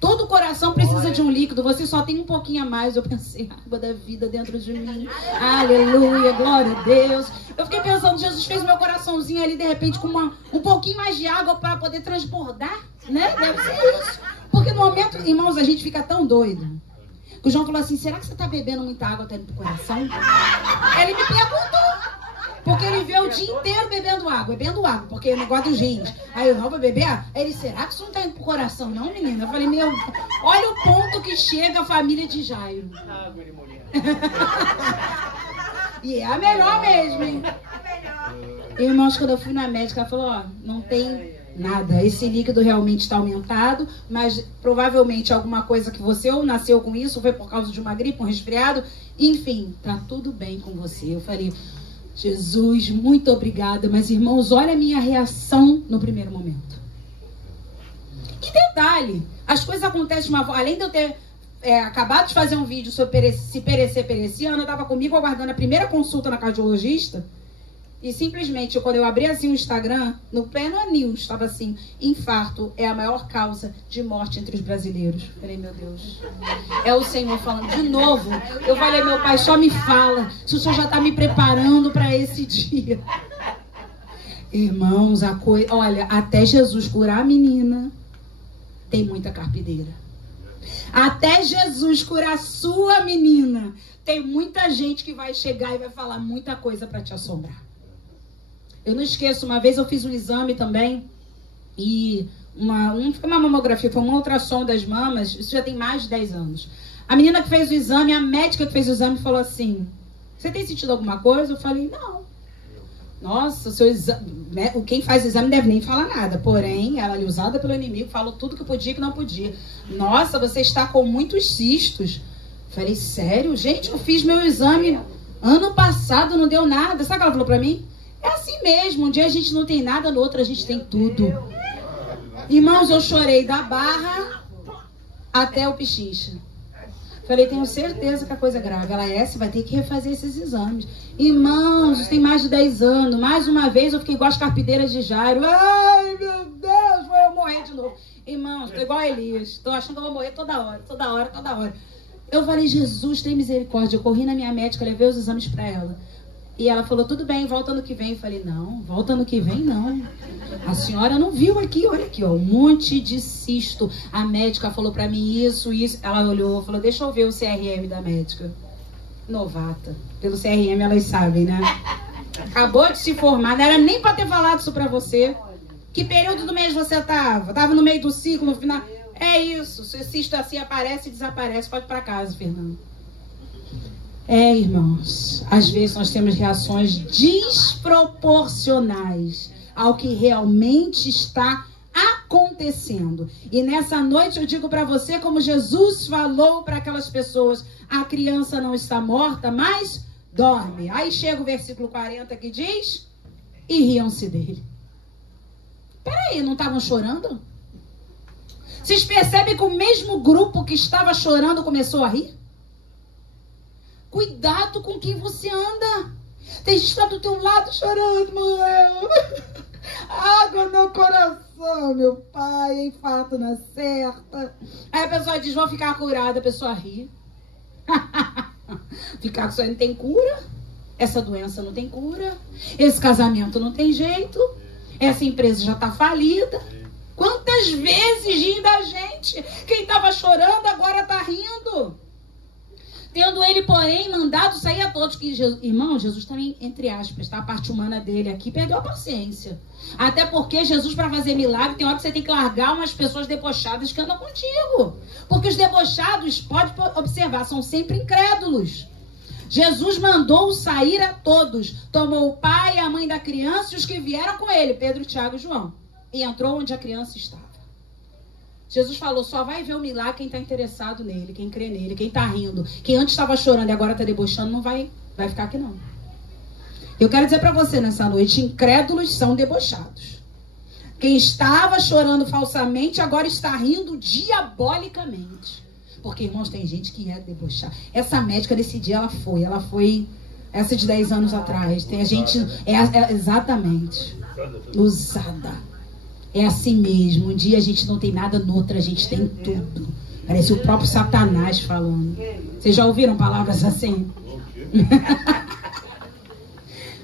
Todo coração precisa de um líquido. Você só tem um pouquinho a mais. Eu pensei, água da vida dentro de mim. Aleluia, glória a Deus. Eu fiquei pensando, Jesus fez meu coraçãozinho ali, de repente, com um pouquinho mais de água para poder transbordar, né? Deve ser isso. Porque no momento, irmãos, a gente fica tão doido. Que o João falou assim, será que você está bebendo muita água até no coração? Ele me perguntou. Porque ele vê o dia inteiro bebendo água, porque é negócio do gente. Aí eu não vou beber. Aí ele, será que isso não tá indo pro coração, não, menina? Eu falei, meu, olha o ponto que chega a família de Jairo. Água de mulher. E é a melhor mesmo, hein? Irmãos, quando eu fui na médica, ela falou, ó, não tem nada. Esse líquido realmente está aumentado, mas provavelmente alguma coisa que você ou nasceu com isso, ou foi por causa de uma gripe, um resfriado. Enfim, tá tudo bem com você. Eu falei... Jesus, muito obrigada. Mas, irmãos, olha a minha reação no primeiro momento. Que detalhe, as coisas acontecem de uma forma... Além de eu ter acabado de fazer um vídeo sobre se perecer, pereci, a Ana estava comigo aguardando a primeira consulta na cardiologista. E simplesmente, quando eu abri assim o Instagram, no pleno news, estava assim, infarto é a maior causa de morte entre os brasileiros. Falei, meu Deus, é o Senhor falando de novo. Eu falei, meu pai, só me fala, se o Senhor já está me preparando para esse dia. Irmãos, olha, até Jesus curar a menina, tem muita carpideira. Até Jesus curar a sua menina, tem muita gente que vai chegar e vai falar muita coisa para te assombrar. Eu não esqueço, uma vez eu fiz um exame também, e não foi uma mamografia, foi uma ultrassom das mamas, isso já tem mais de 10 anos. A menina que fez o exame, a médica que fez o exame falou assim, você tem sentido alguma coisa? Eu falei, não. Nossa, seu exame, quem faz o exame não deve nem falar nada, porém, ela ali usada pelo inimigo, falou tudo que podia e que não podia. Nossa, você está com muitos cistos. Eu falei, sério? Gente, eu fiz meu exame ano passado, não deu nada. Sabe o que ela falou pra mim? É assim mesmo, um dia a gente não tem nada, no outro a gente tem tudo. Irmãos, eu chorei da barra até o pichincha. Falei, tenho certeza que a coisa é grave. Ela você vai ter que refazer esses exames. Irmãos, tem mais de 10 anos. Mais uma vez eu fiquei igual as carpideiras de Jairo. Ai, meu Deus, vou eu morrer de novo. Irmãos, tô igual a Elias. Tô achando que eu vou morrer toda hora. Eu falei, Jesus, tem misericórdia. Eu corri na minha médica, levei os exames para ela. E ela falou, tudo bem, volta ano que vem. Eu falei, não, volta ano que vem não. A senhora não viu aqui, olha aqui, ó, um monte de cisto. A médica falou para mim isso. Ela olhou, falou, deixa eu ver o CRM da médica. Novata. Pelo CRM elas sabem, né? Acabou de se formar, não era nem para ter falado isso para você. Que período do mês você estava? Tava no meio do ciclo, no final. É isso, se cisto assim aparece e desaparece, pode ir para casa, Fernando. Irmãos, às vezes nós temos reações desproporcionais ao que realmente está acontecendo. E nessa noite eu digo para você, como Jesus falou para aquelas pessoas, a criança não está morta, mas dorme. Aí chega o versículo 40 que diz, e riam-se dele. Peraí, não estavam chorando? Vocês percebem que o mesmo grupo que estava chorando começou a rir? Cuidado com quem você anda. Tem gente que está do teu lado chorando, Manuel. Água no coração, meu pai, infarto na certa. Aí a pessoa diz, vou ficar curada, a pessoa ri. Ficar com isso aí não tem cura. Essa doença não tem cura. Esse casamento não tem jeito. Essa empresa já está falida. Quantas vezes riem da gente? Quem estava chorando agora está rindo. Tendo ele, porém, mandado sair a todos. Que Jesus, irmão, Jesus também, entre aspas, tá? A parte humana dele aqui perdeu a paciência. Até porque Jesus, para fazer milagre, tem hora que você tem que largar umas pessoas debochadas que andam contigo. Porque os debochados, pode observar, são sempre incrédulos. Jesus mandou sair a todos. Tomou o pai, a mãe da criança e os que vieram com ele, Pedro, Tiago e João. E entrou onde a criança estava. Jesus falou, só vai ver o milagre quem está interessado nele, quem crê nele, quem está rindo. Quem antes estava chorando e agora está debochando, não vai ficar aqui não. Eu quero dizer para você nessa noite, incrédulos são debochados. Quem estava chorando falsamente, agora está rindo diabolicamente. Porque, irmãos, tem gente que é debochar. Essa médica, nesse dia, ela foi essa de 10 anos atrás. Tem a gente, exatamente, usada. É assim mesmo. Um dia a gente não tem nada, no outro a gente tem tudo. Parece o próprio Satanás falando. Vocês já ouviram palavras assim?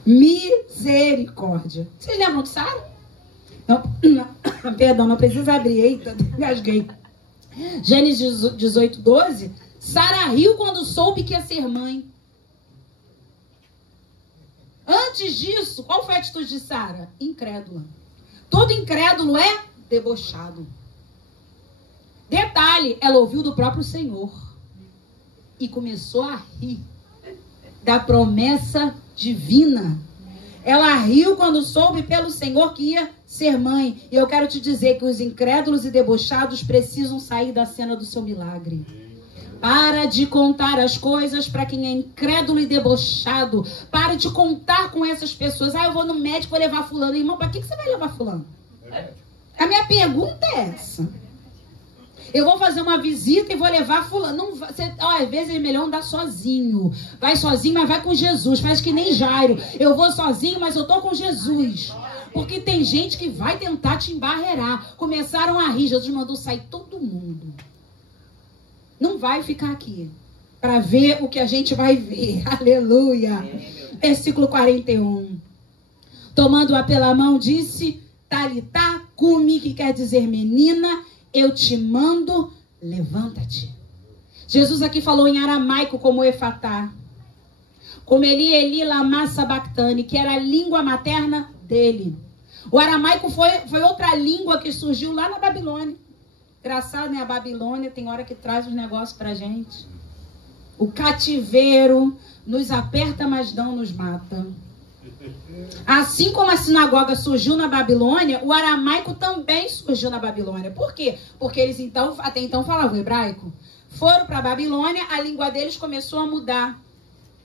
Misericórdia. Vocês lembram de Sara? Não, perdão, não precisa abrir. Eita, engasguei. Gênesis 18:12. Sara riu quando soube que ia ser mãe. Antes disso, qual foi a atitude de Sara? Incrédula. Todo incrédulo é debochado. Detalhe, ela ouviu do próprio Senhor e começou a rir da promessa divina. Ela riu quando soube pelo Senhor que ia ser mãe. E eu quero te dizer que os incrédulos e debochados precisam sair da cena do seu milagre. Para de contar as coisas para quem é incrédulo e debochado. Para de contar com essas pessoas. Eu vou no médico, vou levar fulano. Irmão, para que você vai levar fulano? A minha pergunta é essa. Eu vou fazer uma visita e vou levar fulano. Não, às vezes é melhor andar sozinho. Vai sozinho, mas vai com Jesus. Faz que nem Jairo. Eu vou sozinho, mas eu tô com Jesus. Porque tem gente que vai tentar te embarrear. Começaram a rir. Jesus mandou sair todo mundo. Não vai ficar aqui para ver o que a gente vai ver. Aleluia. Versículo 41. Tomando-a pela mão, disse, Talitá cumi, que quer dizer menina, eu te mando, levanta-te. Jesus aqui falou em aramaico como efatá. Como Eli lama sabactani, que era a língua materna dele. O aramaico foi outra língua que surgiu lá na Babilônia. Engraçado, né? A Babilônia tem hora que traz os negócios pra gente. O cativeiro nos aperta, mas não nos mata. Assim como a sinagoga surgiu na Babilônia, o aramaico também surgiu na Babilônia. Por quê? Porque eles até então falavam hebraico. Foram para a Babilônia, a língua deles começou a mudar.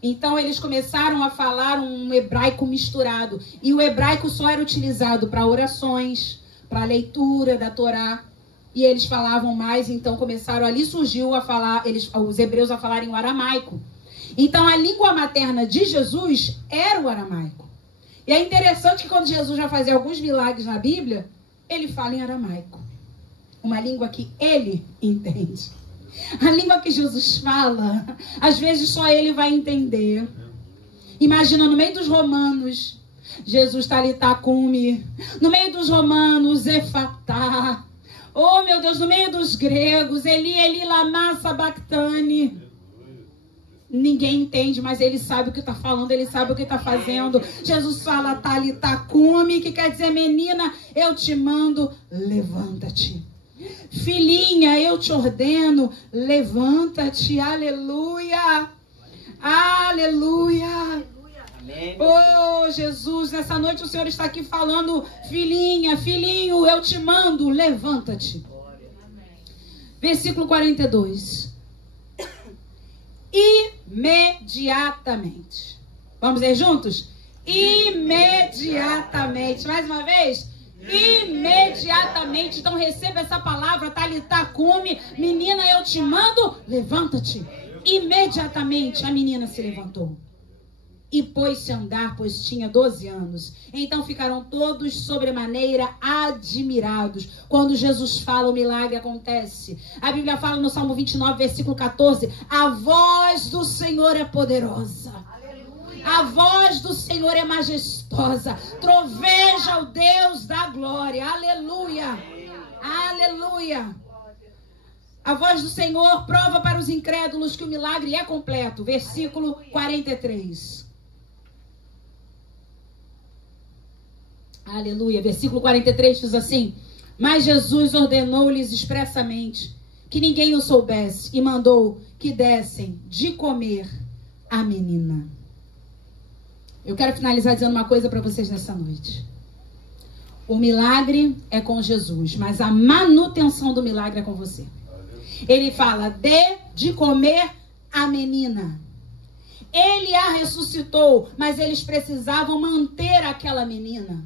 Então eles começaram a falar um hebraico misturado. E o hebraico só era utilizado para orações, para a leitura da Torá. E eles falavam mais, então começaram, ali surgiu a falar, os hebreus a falarem o aramaico. Então a língua materna de Jesus era o aramaico. E é interessante que quando Jesus vai fazer alguns milagres na Bíblia, ele fala em aramaico. Uma língua que ele entende. A língua que Jesus fala, às vezes só ele vai entender. Imagina no meio dos romanos, Jesus talitacume. No meio dos romanos, Efatá. Oh, meu Deus, no meio dos gregos, Eli lama sabachthani. Ninguém entende, mas ele sabe o que está falando, ele sabe o que está fazendo. Jesus fala talitacume, que quer dizer, menina, eu te mando, levanta-te. Filhinha, eu te ordeno, levanta-te. Aleluia. Aleluia. Oh, Jesus, nessa noite o Senhor está aqui falando, filhinha, filhinho, eu te mando, levanta-te. Versículo 42. Imediatamente. Vamos ler juntos? Imediatamente. Mais uma vez. Imediatamente. Então receba essa palavra, talitacume. Menina, eu te mando, levanta-te. Imediatamente a menina se levantou e pôs-se a andar, pois tinha 12 anos. Então ficaram todos sobremaneira admirados. Quando Jesus fala, o milagre acontece. A Bíblia fala no Salmo 29, versículo 14, a voz do Senhor é poderosa. A voz do Senhor é majestosa. Troveja o Deus da glória. Aleluia. Aleluia. A voz do Senhor prova para os incrédulos que o milagre é completo. Versículo 43. Aleluia. Versículo 43 diz assim: mas Jesus ordenou-lhes expressamente que ninguém o soubesse e mandou que dessem de comer à menina. Eu quero finalizar dizendo uma coisa para vocês nessa noite. O milagre é com Jesus, mas a manutenção do milagre é com você. Ele fala, dê de comer à menina. Ele a ressuscitou, mas eles precisavam manter aquela menina.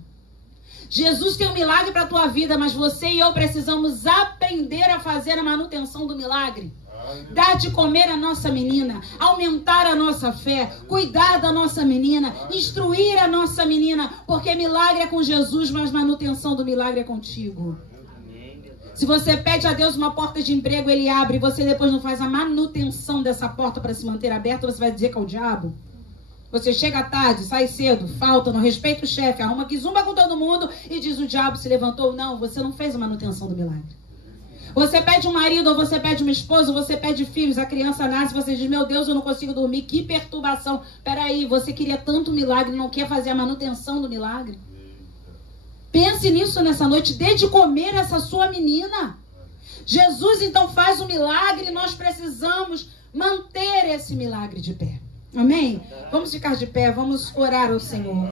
Jesus tem um milagre para a tua vida, mas você e eu precisamos aprender a fazer a manutenção do milagre. Dar de comer a nossa menina, aumentar a nossa fé, cuidar da nossa menina, instruir a nossa menina, porque milagre é com Jesus, mas manutenção do milagre é contigo. Se você pede a Deus uma porta de emprego, Ele abre, e você depois não faz a manutenção dessa porta para se manter aberta, você vai dizer que é o diabo? Você chega tarde, sai cedo, falta, não respeita o chefe, arruma que zumba com todo mundo e diz o diabo se levantou. Não, você não fez a manutenção do milagre. Você pede um marido ou você pede uma esposa, ou você pede filhos, a criança nasce, você diz, meu Deus, eu não consigo dormir, que perturbação. Peraí, você queria tanto milagre, não quer fazer a manutenção do milagre? Pense nisso nessa noite, dê de comer essa sua menina. Jesus então faz o milagre e nós precisamos manter esse milagre de pé. Amém? Vamos ficar de pé, vamos orar ao Senhor.